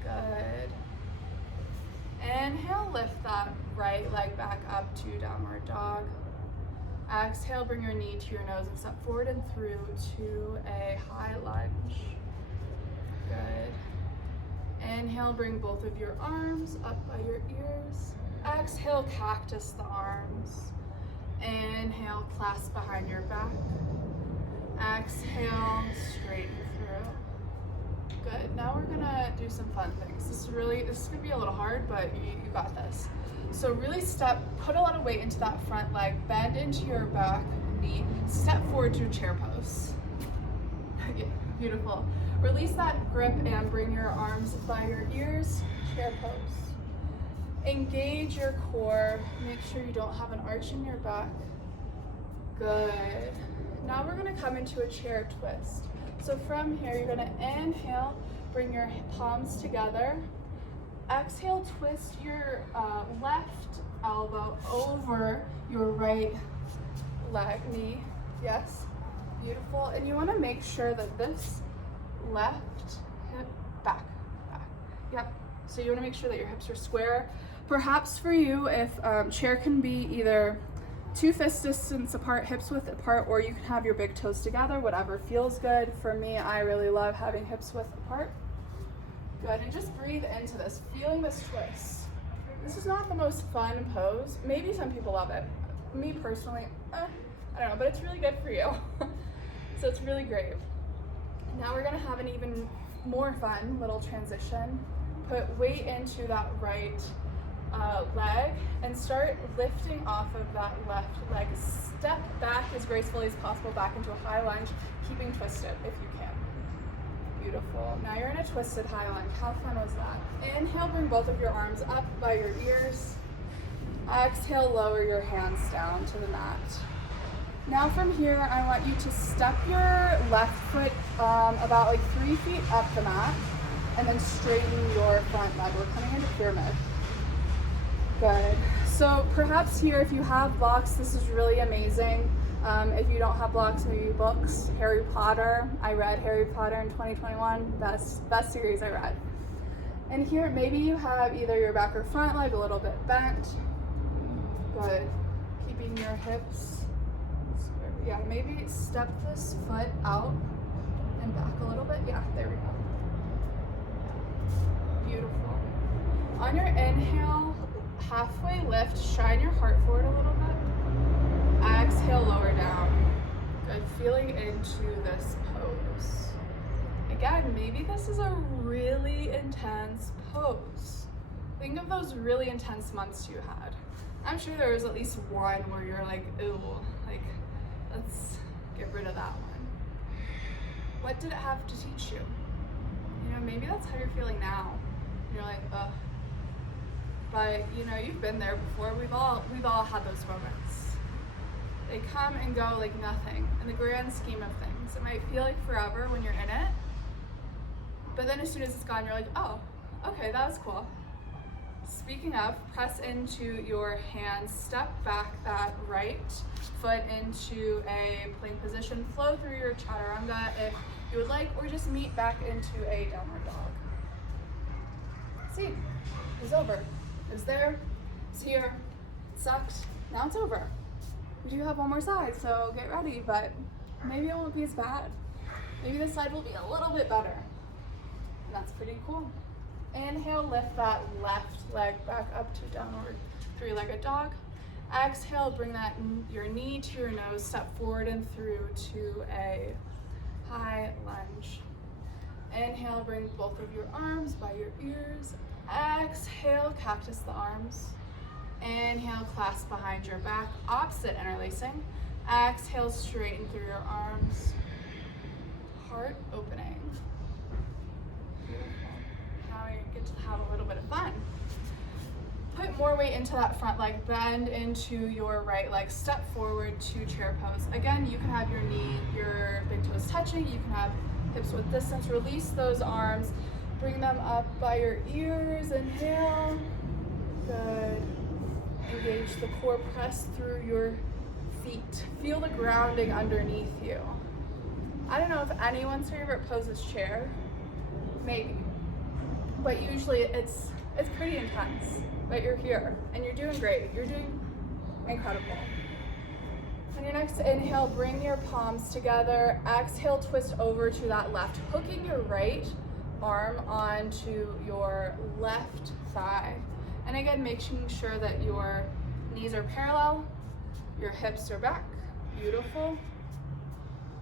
Good. Inhale, lift that right leg back up to downward dog. Exhale, bring your knee to your nose and step forward and through to a high lunge. Good. Inhale, bring both of your arms up by your ears. Exhale, cactus the arms. Inhale, clasp behind your back. Exhale, straighten through. Good. Now we're gonna do some fun things. This is gonna be a little hard, but you got this. So really put a lot of weight into that front leg, bend into your back knee, step forward to chair pose. Yeah, beautiful. Release that grip and bring your arms by your ears, chair pose. Engage your core, make sure you don't have an arch in your back. Good. Now we're gonna come into a chair twist. So from here, you're gonna inhale, bring your palms together. Exhale, twist your left elbow over your right leg, knee. Yes, beautiful. And you wanna make sure that this left hip back. Yep. So you want to make sure that your hips are square. Perhaps for you, if chair can be either 2 fist distance apart, hips width apart, or you can have your big toes together, whatever feels good. For me, I really love having hips width apart. Good, and just breathe into this, feeling this twist. This is not the most fun pose. Maybe some people love it. Me personally, I don't know, but it's really good for you. So it's really great. Now we're gonna have an even more fun little transition. Put weight into that right leg and start lifting off of that left leg. Step back as gracefully as possible back into a high lunge, keeping twisted if you can. Beautiful. Now you're in a twisted high lunge. How fun was that? Inhale, bring both of your arms up by your ears. Exhale, lower your hands down to the mat. Now from here, I want you to step your left foot about like 3 feet up the mat and then straighten your front leg. We're coming into pyramid. Good. So perhaps here, if you have blocks, this is really amazing. If you don't have blocks, maybe books. Harry Potter. I read Harry Potter in 2021. Best series I read. And here, maybe you have either your back or front leg a little bit bent. Good. Keeping your hips. Yeah, maybe step this foot out and back a little bit. Yeah, there we go. Beautiful. On your inhale, halfway lift, shine your heart forward a little bit. Exhale, lower down. Good, feeling into this pose. Again, maybe this is a really intense pose. Think of those really intense months you had. I'm sure there was at least one where you're like, ooh, like, let's get rid of that one. What did it have to teach you? You know, maybe that's how you're feeling now. You're like, ugh. But you know, you've been there before. We've all had those moments. They come and go like nothing in the grand scheme of things. It might feel like forever when you're in it, but then as soon as it's gone, you're like, oh, okay, that was cool. Speaking of, press into your hands, step back that right foot into a plank position, flow through your chaturanga if you would like, or just meet back into a downward dog. See, it's over. It's there, it's here, it sucked, now it's over. We do have one more side, so get ready, but maybe it won't be as bad. Maybe this side will be a little bit better. And that's pretty cool. Inhale, lift that left leg back up to downward three-legged dog. Exhale, bring your knee to your nose, step forward and through to a high lunge. Inhale, bring both of your arms by your ears. Exhale, cactus the arms. Inhale, clasp behind your back, opposite interlacing. Exhale, straighten through your arms. Heart opening. Beautiful. Now we get to have a little bit of fun. Put more weight into that front leg, bend into your right leg, step forward to chair pose. Again, you can have your big toes touching, you can have hips with distance. Release those arms, bring them up by your ears, inhale. Good. Engage the core, press through your feet. Feel the grounding underneath you. I don't know if anyone's favorite pose is chair, maybe, but usually it's pretty intense, but you're here and you're doing great. You're doing incredible. On your next inhale, bring your palms together. Exhale, twist over to that left, hooking your right arm onto your left thigh. And again, making sure that your knees are parallel, your hips are back. Beautiful.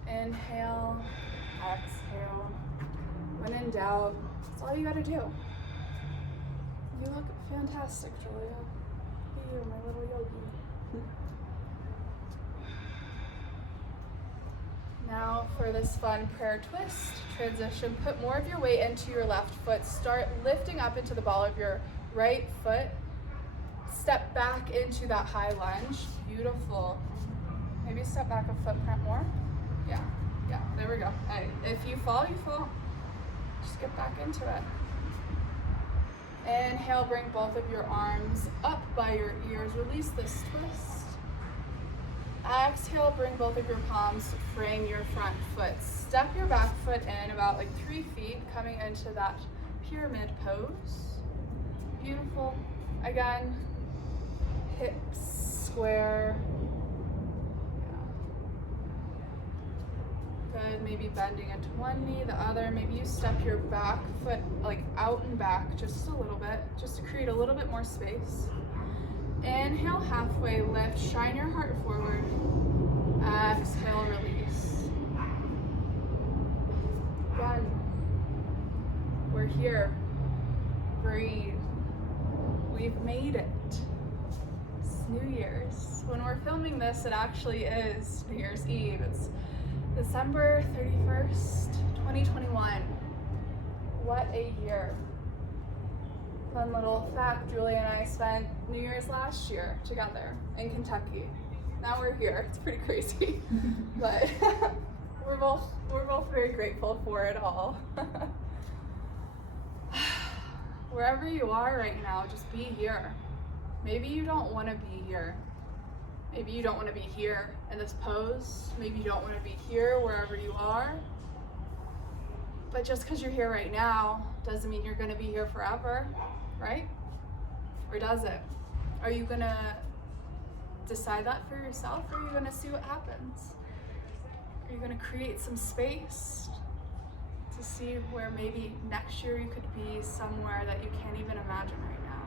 Inhale, exhale. When in doubt, that's all you gotta do. You look fantastic, Julia. You, my little yogi. Now for this fun prayer twist transition, put more of your weight into your left foot. Start lifting up into the ball of your right foot. Step back into that high lunge. Beautiful. Maybe step back a footprint more. Yeah, there we go. Hey, if you fall, you fall. Just get back into it. Inhale, bring both of your arms up by your ears. Release this twist. Exhale, bring both of your palms, frame your front foot. Step your back foot in about like 3 feet, coming into that pyramid pose. Beautiful. Again, hips square. Yeah. Good, maybe bending into one knee, the other. Maybe you step your back foot like out and back just a little bit, just to create a little bit more space. Inhale, halfway lift, shine your heart forward. Exhale, release. Again, we're here. Breathe. We've made it. It's New Year's. When we're filming this, it actually is New Year's Eve. It's December 31st, 2021. What a year. Fun little fact, Julia and I spent New Year's last year together in Kentucky. Now we're here. It's pretty crazy, but we're both very grateful for it all. Wherever you are right now, just be here. Maybe you don't want to be here. Maybe you don't want to be here in this pose. Maybe you don't want to be here wherever you are. But just because you're here right now doesn't mean you're going to be here forever, right? Or does it? Are you going to decide that for yourself, or are you going to see what happens? Are you going to create some space to see where maybe next year you could be somewhere that you can't even imagine right now?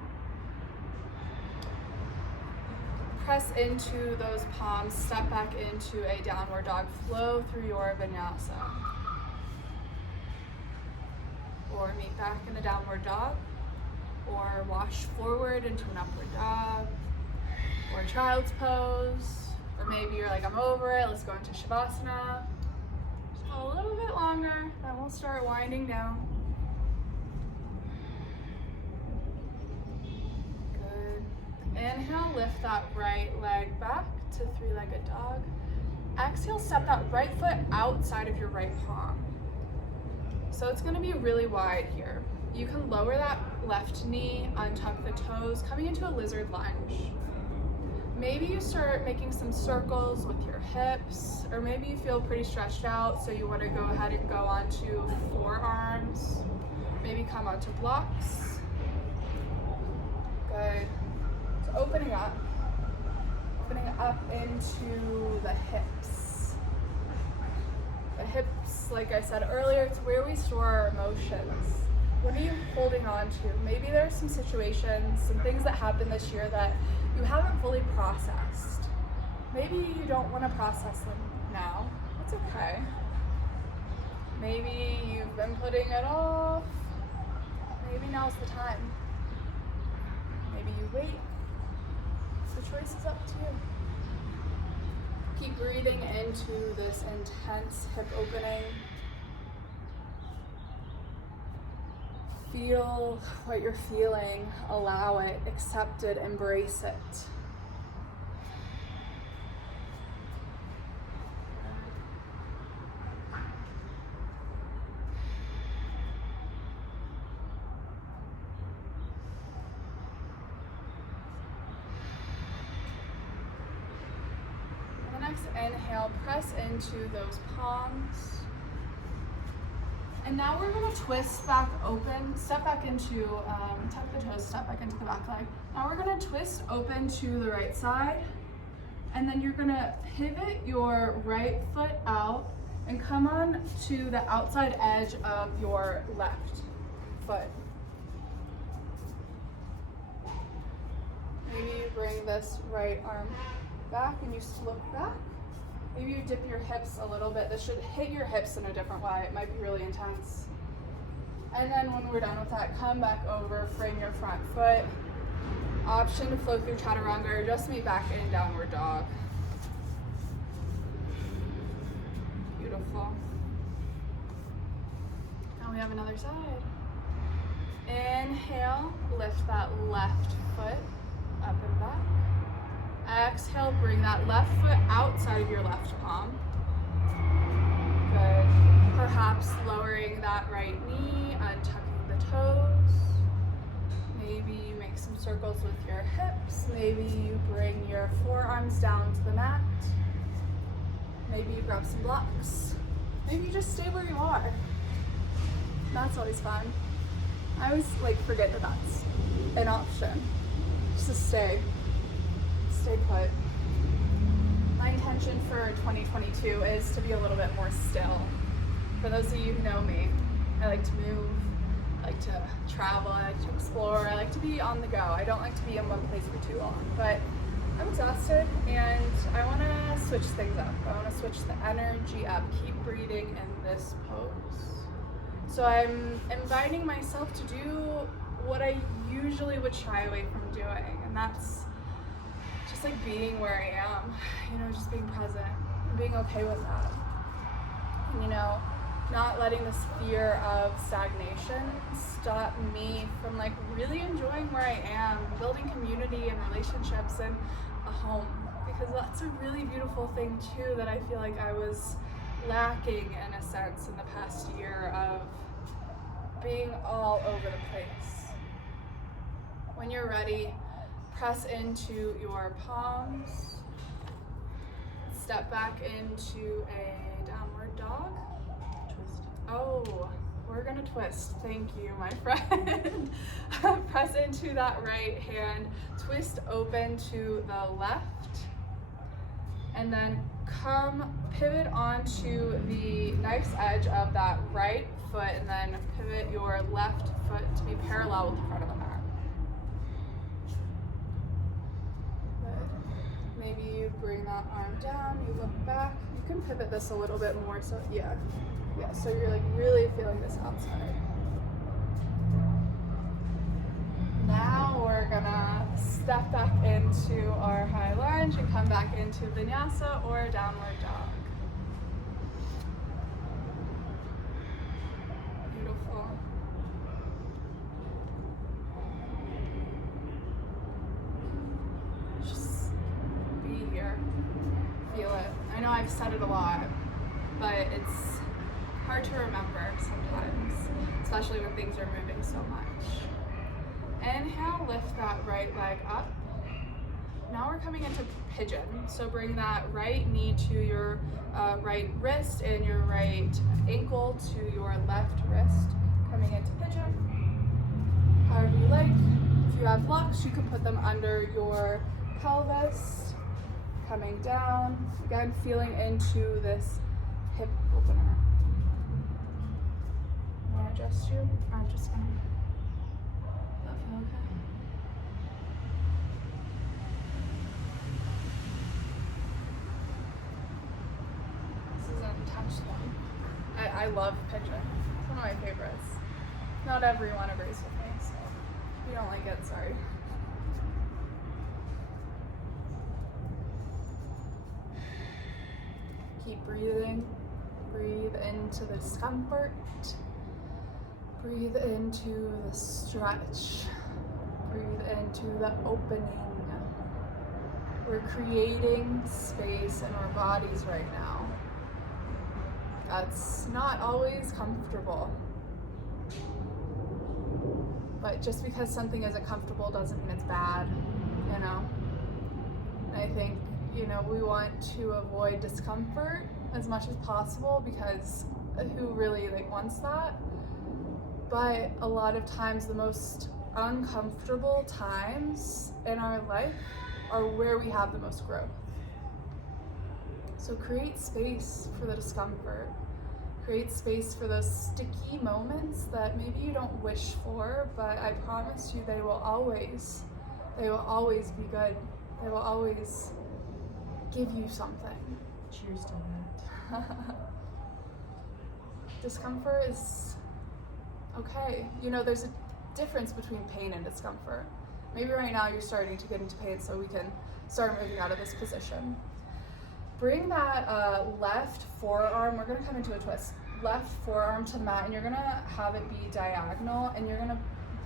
press into those palms, step back into a downward dog, flow through your vinyasa. Or meet back in a downward dog, or wash forward into an upward dog, or child's pose, or maybe you're like, I'm over it, let's go into Savasana. Just a little bit longer, then we'll start winding down. Inhale, lift that right leg back to three-legged dog. Exhale, step that right foot outside of your right palm. So it's gonna be really wide here. You can lower that left knee, untuck the toes, coming into a lizard lunge. Maybe you start making some circles with your hips, or maybe you feel pretty stretched out, so you wanna go ahead and go onto forearms. Maybe come onto blocks. Good. Opening up into the hips. The hips, like I said earlier, it's where we store our emotions. What are you holding on to? Maybe there's some situations, some things that happened this year that you haven't fully processed. Maybe you don't want to process them now. That's okay. Maybe you've been putting it off. Maybe now's the time. Maybe you wait. The choice is up to you. Keep breathing into this intense hip opening. Feel what you're feeling, allow it, accept it, embrace it. Inhale, press into those palms. And now we're gonna twist back open, step back into, tuck the toes, step back into the back leg. Now we're gonna twist open to the right side. And then you're gonna pivot your right foot out and come on to the outside edge of your left foot. Maybe you bring this right arm back and you look back. Maybe you dip your hips a little bit. This should hit your hips in a different way. It might be really intense. And then when we're done with that, come back over, frame your front foot. Option to flow through chaturanga or just meet back in downward dog. Beautiful. Now we have another side. Inhale, lift that left foot up and back. Exhale, bring that left foot outside of your left palm. Good. Perhaps lowering that right knee, untucking the toes. Maybe you make some circles with your hips. Maybe you bring your forearms down to the mat. Maybe you grab some blocks. Maybe you just stay where you are. That's always fun. I always forget that that's an option. Just to stay put. My intention for 2022 is to be a little bit more still. For those of you who know me, I like to move, I like to travel, I like to explore, I like to be on the go. I don't like to be in one place for too long, but I'm exhausted and I want to switch things up. I want to switch the energy up, keep breathing in this pose. So I'm inviting myself to do what I usually would shy away from doing, and that's just being where I am, just being present and being okay with that. And, not letting this fear of stagnation stop me from really enjoying where I am, building community and relationships and a home, because that's a really beautiful thing too that I feel like I was lacking in a sense in the past year of being all over the place. When you're ready, press into your palms, step back into a downward dog. Twist. Oh, we're gonna twist. Thank you, my friend. Press into that right hand, twist open to the left, and then pivot onto the nice edge of that right foot, and then pivot your left foot to be parallel with the front of the mat. maybe you bring that arm down, you look back. You can pivot this a little bit more, so yeah, so you're like really feeling this outside. Now we're gonna step back into our high lunge and come back into vinyasa or downward dog. Beautiful. Just be here. Feel it. I know I've said it a lot, but it's hard to remember sometimes, especially when things are moving so much. Inhale, lift that right leg up. Now we're coming into pigeon. So bring that right knee to your right wrist and your right ankle to your left wrist. Coming into pigeon. However you like. If you have blocks, you can put them under your pelvis. Coming down. Again, feeling into this hip opener. I'm gonna adjust you. I'm just gonna. Okay. This is an intense one. I love pigeon. It's one of my favorites. Not everyone agrees with me, so if you don't like it, sorry. Keep breathing. Breathe into the discomfort. Breathe into the stretch. Breathe into the opening. We're creating space in our bodies right now. That's not always comfortable. But just because something isn't comfortable doesn't mean it's bad, you know? And I think, we want to avoid discomfort as much as possible because who really wants that? But a lot of times the most uncomfortable times in our life are where we have the most growth. So create space for the discomfort. Create space for those sticky moments that maybe you don't wish for, but I promise you they will always be good. They will always give you something. Cheers to that. Discomfort is okay. There's a difference between pain and discomfort. Maybe right now you're starting to get into pain, so we can start moving out of this position. Bring that left forearm, we're gonna come into a twist. Left forearm to the mat, and you're gonna have it be diagonal, and you're gonna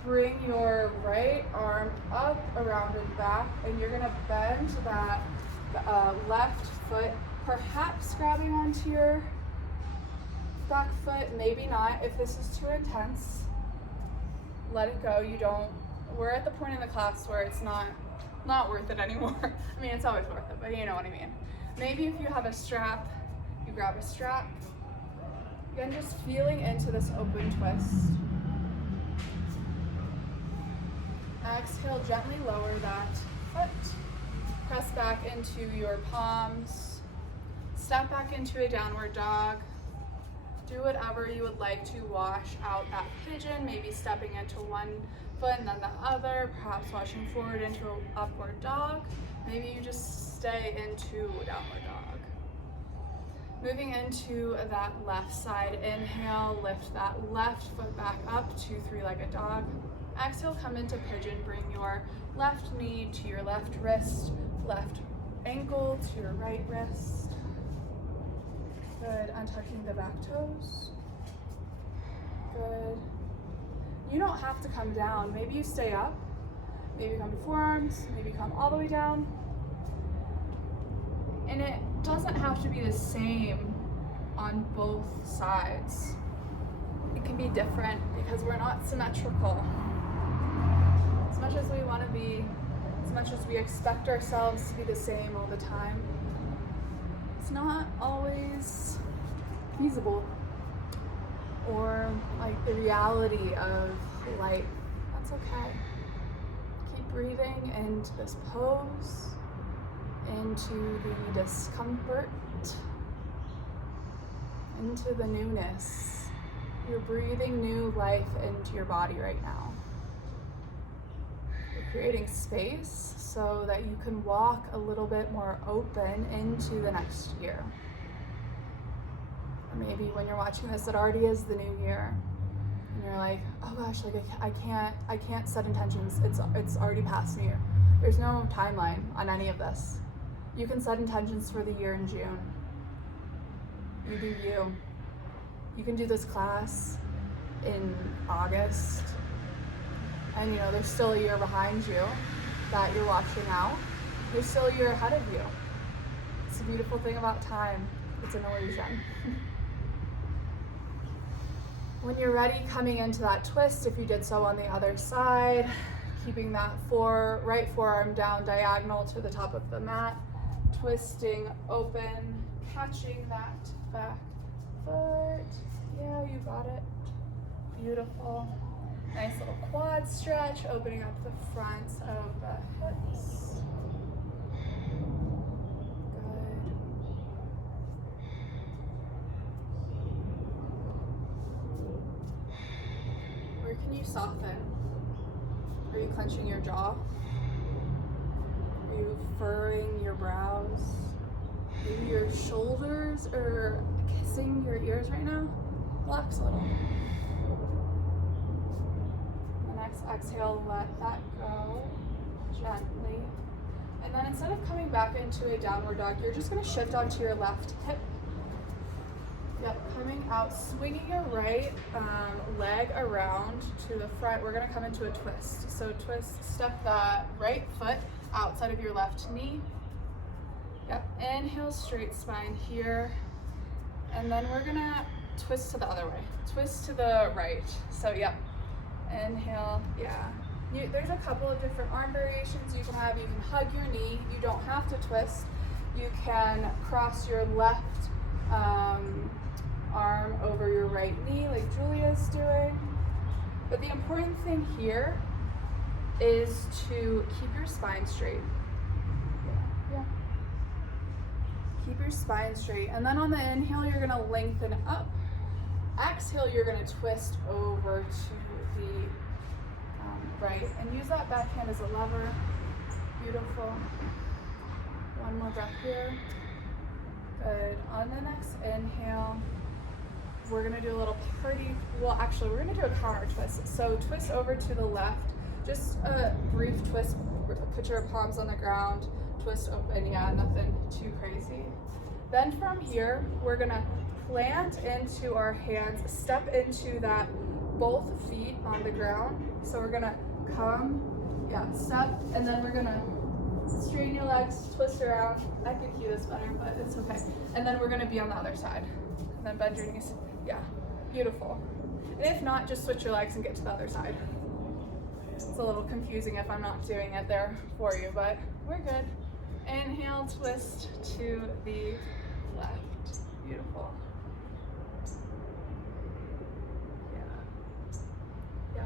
bring your right arm up, around and back, and you're gonna bend that left foot, perhaps grabbing onto your back foot, maybe not. If this is too intense, let it go. We're at the point in the class where it's not worth it anymore. I mean, it's always worth it, but you know what I mean. Maybe if you have a strap, you grab a strap. Again, just feeling into this open twist. Exhale, gently lower that foot. Press back into your palms. Step back into a downward dog. Do whatever you would like to wash out that pigeon, maybe stepping into one foot and then the other, perhaps washing forward into an upward dog. Maybe you just stay into downward dog. Moving into that left side, inhale, lift that left foot back up to three-legged dog. Exhale, come into pigeon, bring your left knee to your left wrist, left ankle to your right wrist. Good, untucking the back toes. Good. You don't have to come down. Maybe you stay up. Maybe come to forearms. Maybe come all the way down. And it doesn't have to be the same on both sides. It can be different because we're not symmetrical. As much as we want to be, as much as we expect ourselves to be the same all the time, it's not always feasible or the reality of life. That's okay. Keep breathing into this pose, into the discomfort, into the newness. You're breathing new life into your body right now. You're creating space so that you can walk a little bit more open into the next year. Or maybe when you're watching this, it already is the new year. And you're like, oh gosh, like I can't set intentions. It's already past New Year. There's no timeline on any of this. You can set intentions for the year in June. You do you. You can do this class in August. And you know, there's still a year behind you that you're watching out. There's still a year ahead of you. It's a beautiful thing about time. It's an illusion. When you're ready, coming into that twist, if you did so on the other side, keeping that right forearm down diagonal to the top of the mat, twisting open, catching that back foot. Yeah, you got it. Beautiful. Nice little quad stretch, opening up the front of the hips. Good. Where can you soften? Are you clenching your jaw? Are you furrowing your brows? Maybe your shoulders are kissing your ears right now? Relax a little. The next exhale, let that go gently. And then instead of coming back into a downward dog, you're just gonna shift onto your left hip. Yep, coming out, swinging your right leg around to the front. We're gonna come into a twist. So twist, step that right foot outside of your left knee. Yep, inhale, straight spine here. And then we're gonna twist to the other way. Twist to the right. So yep, inhale, yeah. There's a couple of different arm variations you can have. You can hug your knee. You don't have to twist. You can cross your left arm over your right knee like Julia's doing. But the important thing here is to keep your spine straight. Yeah. Keep your spine straight. And then on the inhale, you're gonna lengthen up. Exhale, you're gonna twist over to the right. And use that back hand as a lever. Beautiful. One more breath here. Good. On the next inhale, we're gonna do a little party. Well, actually, we're gonna do a counter twist. So twist over to the left. Just a brief twist. Put your palms on the ground. Twist open. Yeah, nothing too crazy. Then from here, we're gonna plant into our hands. Step into that, both feet on the ground. So we're gonna come, yeah, step, and then we're gonna straighten your legs, twist around. I can cue this better, but it's okay. And then we're gonna be on the other side. And then bend your knees. Yeah, beautiful. And if not, just switch your legs and get to the other side. It's a little confusing if I'm not doing it there for you, but we're good. Inhale, twist to the left. Beautiful. Yeah.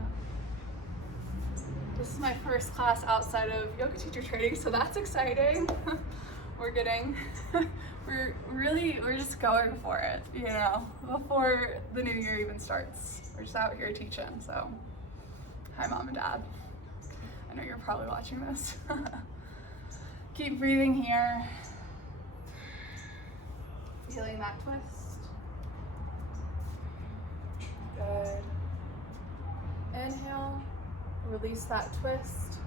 This is my first class outside of yoga teacher training, so that's exciting. We're just going for it, you know, before the new year even starts. We're just out here teaching, so hi mom and dad. I know you're probably watching this. Keep breathing here. Feeling that twist. Good. Inhale, release that twist.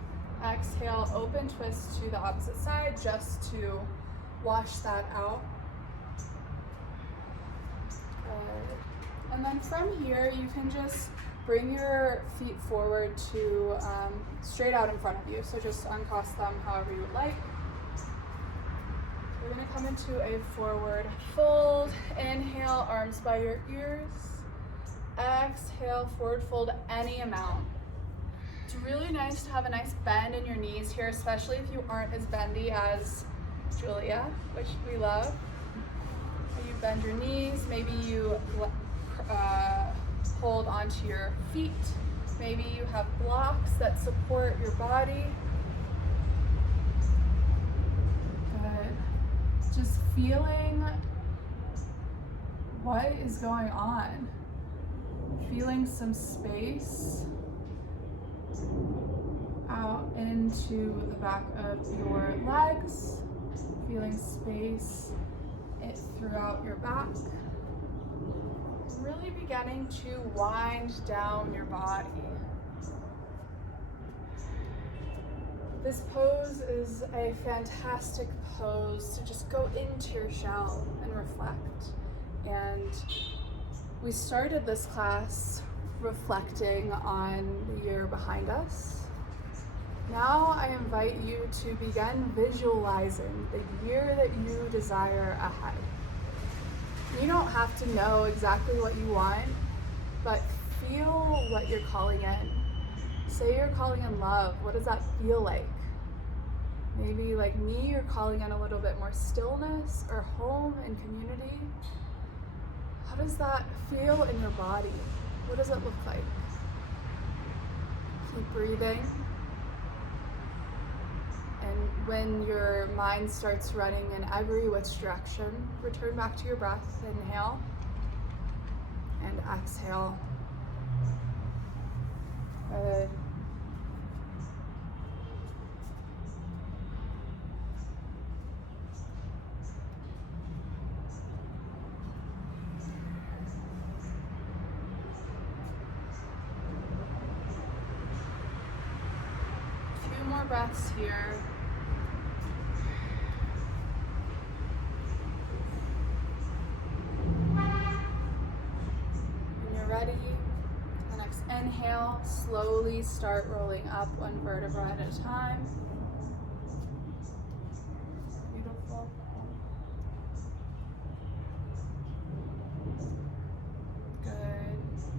Exhale, open twist to the opposite side just to wash that out. Good. And then from here, you can just bring your feet forward to straight out in front of you. So just uncross them however you would like. We're gonna come into a forward fold. Inhale, arms by your ears. Exhale, forward fold any amount. It's really nice to have a nice bend in your knees here, especially if you aren't as bendy as Julia, which we love. So you bend your knees, maybe you hold onto your feet. Maybe you have blocks that support your body. Good. Just feeling what is going on. Feeling some space. out into the back of your legs, feeling space throughout your back. Really beginning to wind down your body. This pose is a fantastic pose to just go into your shell and reflect. And we started this class reflecting on the year behind us. Now I invite you to begin visualizing the year that you desire ahead. You don't have to know exactly what you want, but feel what you're calling in. Say you're calling in love. What does that feel like? Maybe like me, you're calling in a little bit more stillness or home and community. How does that feel in your body? What does it look like? Keep breathing. And when your mind starts running in every which direction, return back to your breath. Inhale and exhale. Good. A few more breaths here. Ready? The next inhale, slowly start rolling up one vertebra at a time. Beautiful. Good.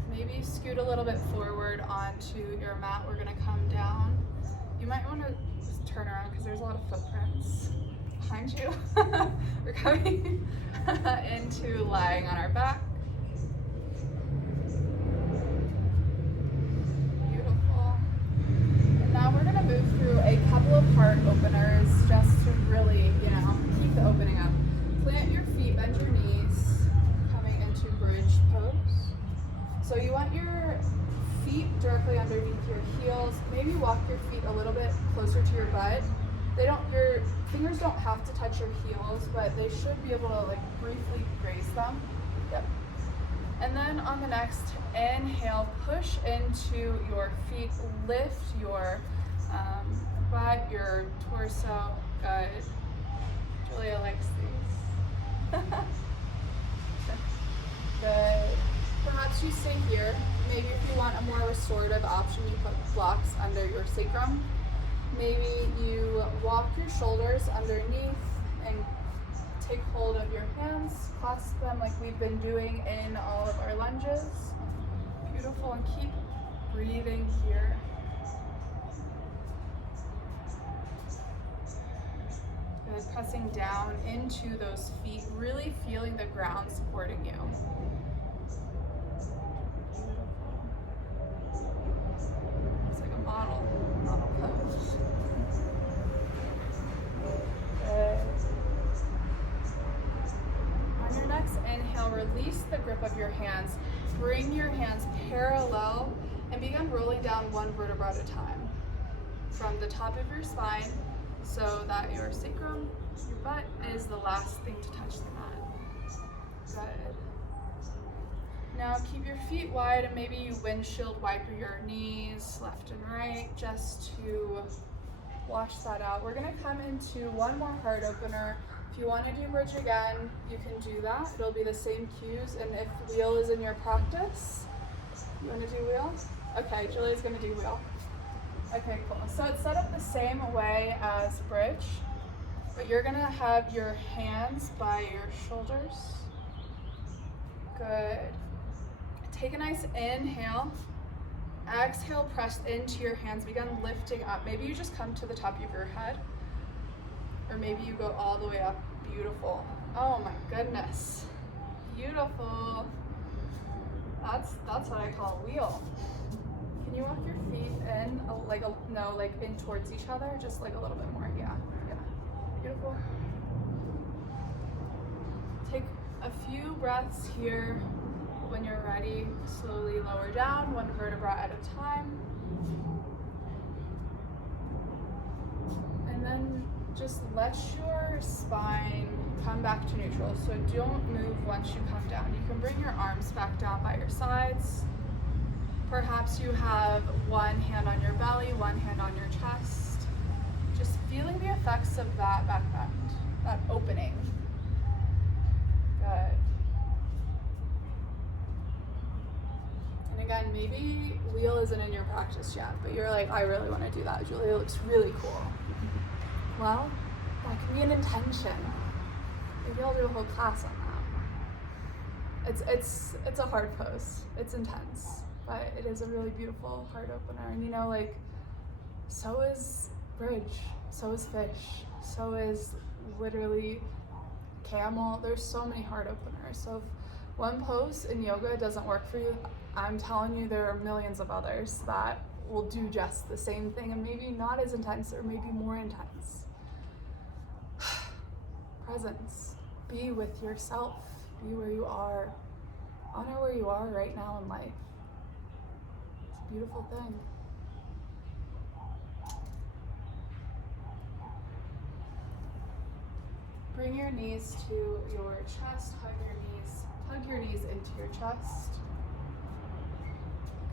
Maybe scoot a little bit forward onto your mat. We're gonna come down. You might want to just turn around because there's a lot of footprints behind you. We're coming into lying on our back. Move through a couple of heart openers just to really, keep the opening up. Plant your feet, bend your knees, coming into bridge pose. So you want your feet directly underneath your heels. Maybe walk your feet a little bit closer to your butt. Your fingers don't have to touch your heels, but they should be able to briefly graze them. Yep. And then on the next inhale, push into your feet, lift your butt, your torso. Good. Julia likes these. Good. Perhaps you stay here. Maybe if you want a more restorative option, you put blocks under your sacrum. Maybe you walk your shoulders underneath and take hold of your hands, clasp them like we've been doing in all of our lunges. Beautiful, and keep breathing here. Good. Pressing down into those feet, really feeling the ground supporting you. It's like a model pose. Good. On your next inhale, release the grip of your hands. Bring your hands parallel and begin rolling down one vertebra at a time from the top of your spine so that your sacrum, your butt, is the last thing to touch the mat. Good. Now keep your feet wide and maybe you windshield wiper your knees left and right just to wash that out. We're gonna come into one more heart opener. If you want to do bridge again, you can do that. It'll be the same cues, and if wheel is in your practice, you want to do wheel? Okay, Julia's going to do wheel. Okay, cool. So it's set up the same way as bridge, but you're going to have your hands by your shoulders. Good. Take a nice inhale. Exhale, press into your hands. Begin lifting up. Maybe you just come to the top of your head. Or maybe you go all the way up. Beautiful. Oh my goodness. Beautiful. That's what I call a wheel. Can you walk your feet in in towards each other? Just like a little bit more. Yeah. Beautiful. Take a few breaths here. When you're ready, slowly lower down one vertebra at a time. And then just let your spine come back to neutral. So don't move once you come down. You can bring your arms back down by your sides. Perhaps you have one hand on your belly, one hand on your chest. Just feeling the effects of that back bend, that opening. Good. And again, maybe wheel isn't in your practice yet, but you're like, I really want to do that. Julia, it looks really cool. Well, that can be an intention. Maybe I'll do a whole class on that. It's a hard pose. It's intense, but it is a really beautiful heart opener. And you know, like, so is bridge, so is fish, so is literally camel. There's so many heart openers. So if one pose in yoga doesn't work for you, I'm telling you there are millions of others that will do just the same thing, and maybe not as intense or maybe more intense. Presence. Be with yourself. Be where you are. Honor where you are right now in life. It's a beautiful thing. Bring your knees to your chest. Hug your knees into your chest.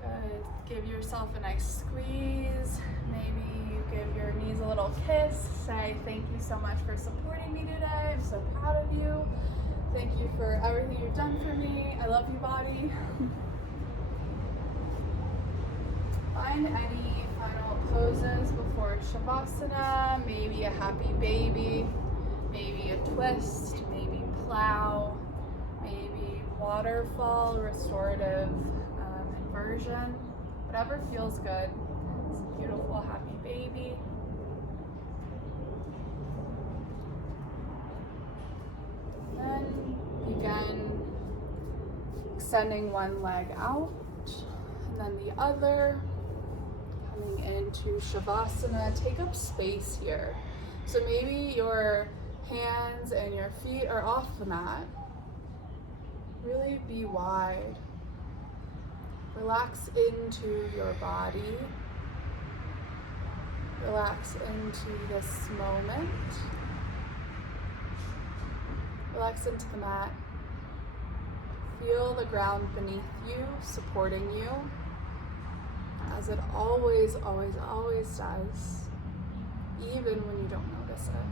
Good. Give yourself a nice squeeze. Maybe you give your knees a little kiss. Say thank you so much for supporting me today. I'm so proud of you. Thank you for everything you've done for me. I love you, body. Find any final poses before Savasana. Maybe a happy baby. Maybe a twist. Maybe plow. Maybe waterfall, restorative inversion. Whatever feels good. It's a beautiful, happy baby. Then begin extending one leg out, and then the other. Coming into Savasana. Take up space here. So maybe your hands and your feet are off the mat. Really be wide. Relax into your body. Relax into this moment. Relax into the mat. Feel the ground beneath you, supporting you, as it always, always, always does, even when you don't notice it.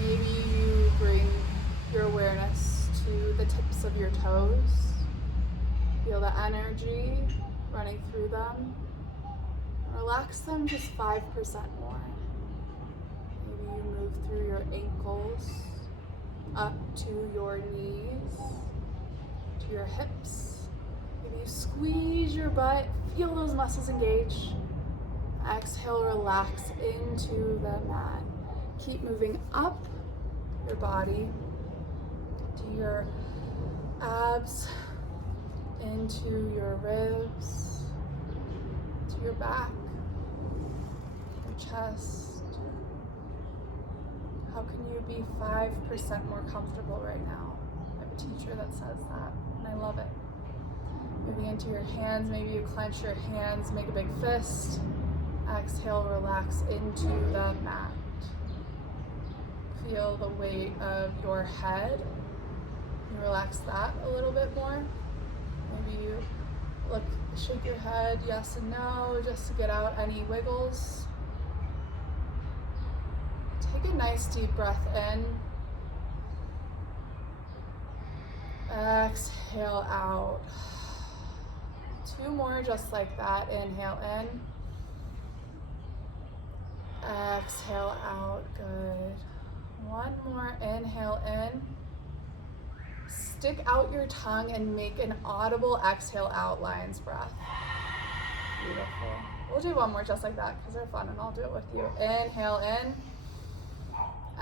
Maybe you bring your awareness to the tips of your toes. Feel the energy running through them. Relax them just 5% more. Maybe you move through your ankles, up to your knees, to your hips. Maybe you squeeze your butt, feel those muscles engage. Exhale, relax into the mat. Keep moving up your body to your abs, into your ribs, to your back, your chest. How can you be 5% more comfortable right now? I have a teacher that says that, and I love it. Moving into your hands, maybe you clench your hands, make a big fist. Exhale, relax into the mat. Feel the weight of your head. You relax that a little bit more. Maybe you shake your head yes and no, just to get out any wiggles. Take a nice deep breath in. Exhale out. 2 more just like that. Inhale in. Exhale out. Good. 1 more. Inhale in. Stick out your tongue and make an audible exhale out, lion's breath. Beautiful. We'll do 1 more just like that because they're fun, and I'll do it with you. Inhale in.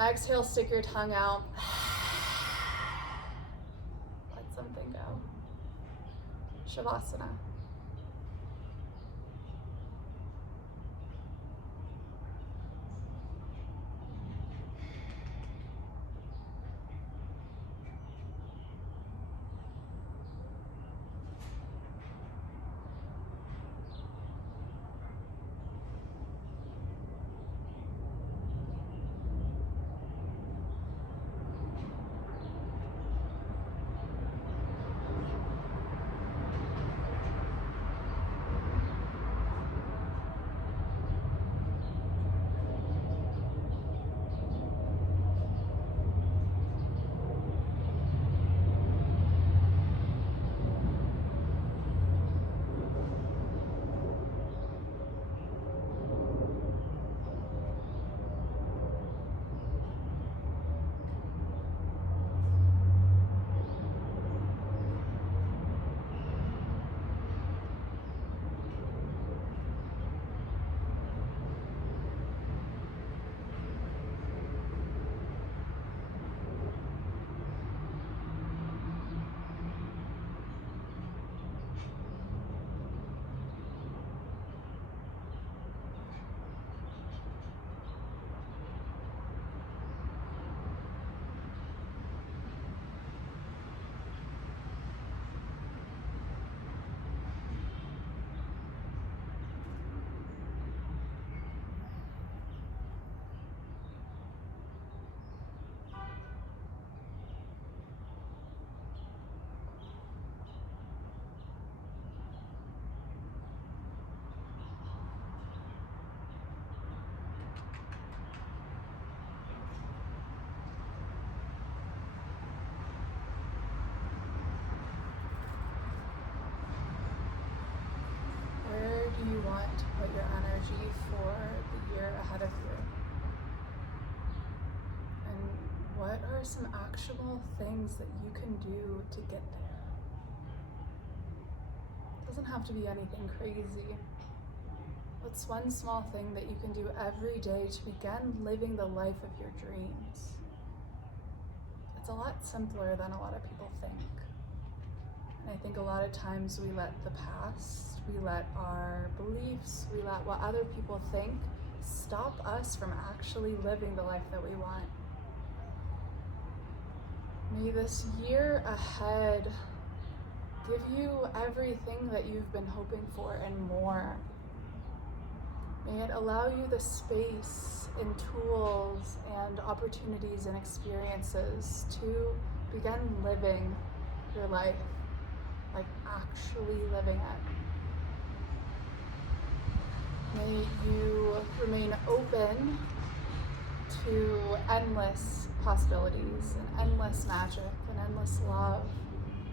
Exhale, stick your tongue out. Let something go. Savasana. some actionable things that you can do to get there? It doesn't have to be anything crazy. What's one small thing that you can do every day to begin living the life of your dreams? It's a lot simpler than a lot of people think. And I think a lot of times we let the past, we let our beliefs, we let what other people think stop us from actually living the life that we want. May this year ahead give you everything that you've been hoping for and more. May it allow you the space and tools and opportunities and experiences to begin living your life, like actually living it. May you remain open to endless possibilities and endless magic and endless love.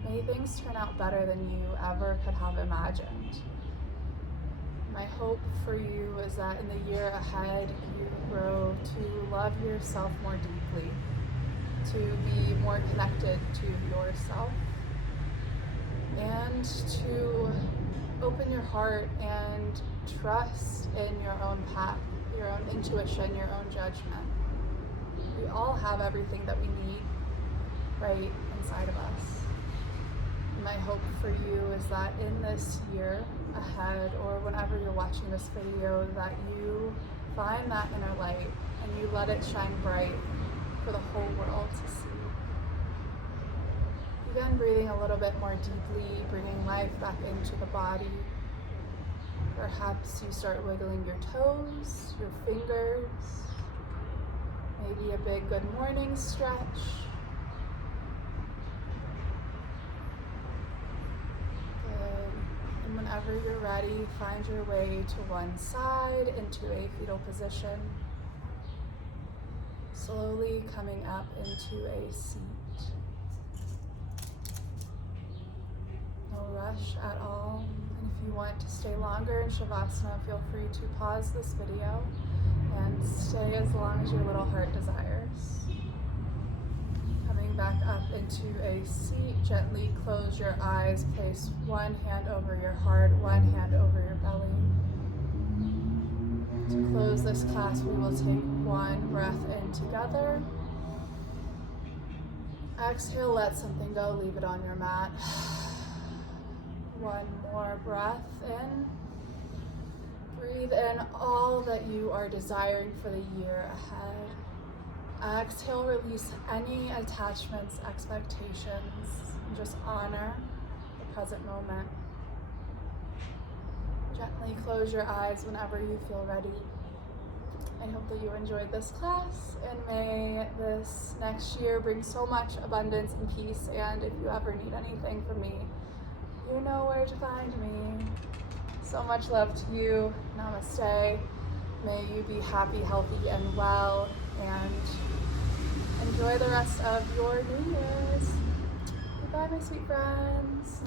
May things turn out better than you ever could have imagined. My hope for you is that in the year ahead, you grow to love yourself more deeply, to be more connected to yourself, and to open your heart and trust in your own path, your own intuition, your own judgment. We all have everything that we need right inside of us. My hope for you is that in this year ahead, or whenever you're watching this video, that you find that inner light and you let it shine bright for the whole world to see. Begin breathing a little bit more deeply, bringing life back into the body. Perhaps you start wiggling your toes, your fingers, maybe a big good morning stretch. Whenever you're ready, find your way to one side into a fetal position, slowly coming up into a seat. No rush at all. And if you want to stay longer in Savasana, feel free to pause this video and stay as long as your little heart desires. Back up into a seat, gently close your eyes, place one hand over your heart, one hand over your belly. To close this class, we will take one breath in together. Exhale, let something go, leave it on your mat. One more breath in. Breathe in all that you are desiring for the year ahead. Exhale, release any attachments, expectations, and just honor the present moment. Gently close your eyes whenever you feel ready. I hope that you enjoyed this class, and may this next year bring so much abundance and peace. And if you ever need anything from me, you know where to find me. So much love to you. Namaste. May you be happy, healthy, and well, and enjoy the rest of your New Year's. Goodbye, my sweet friends.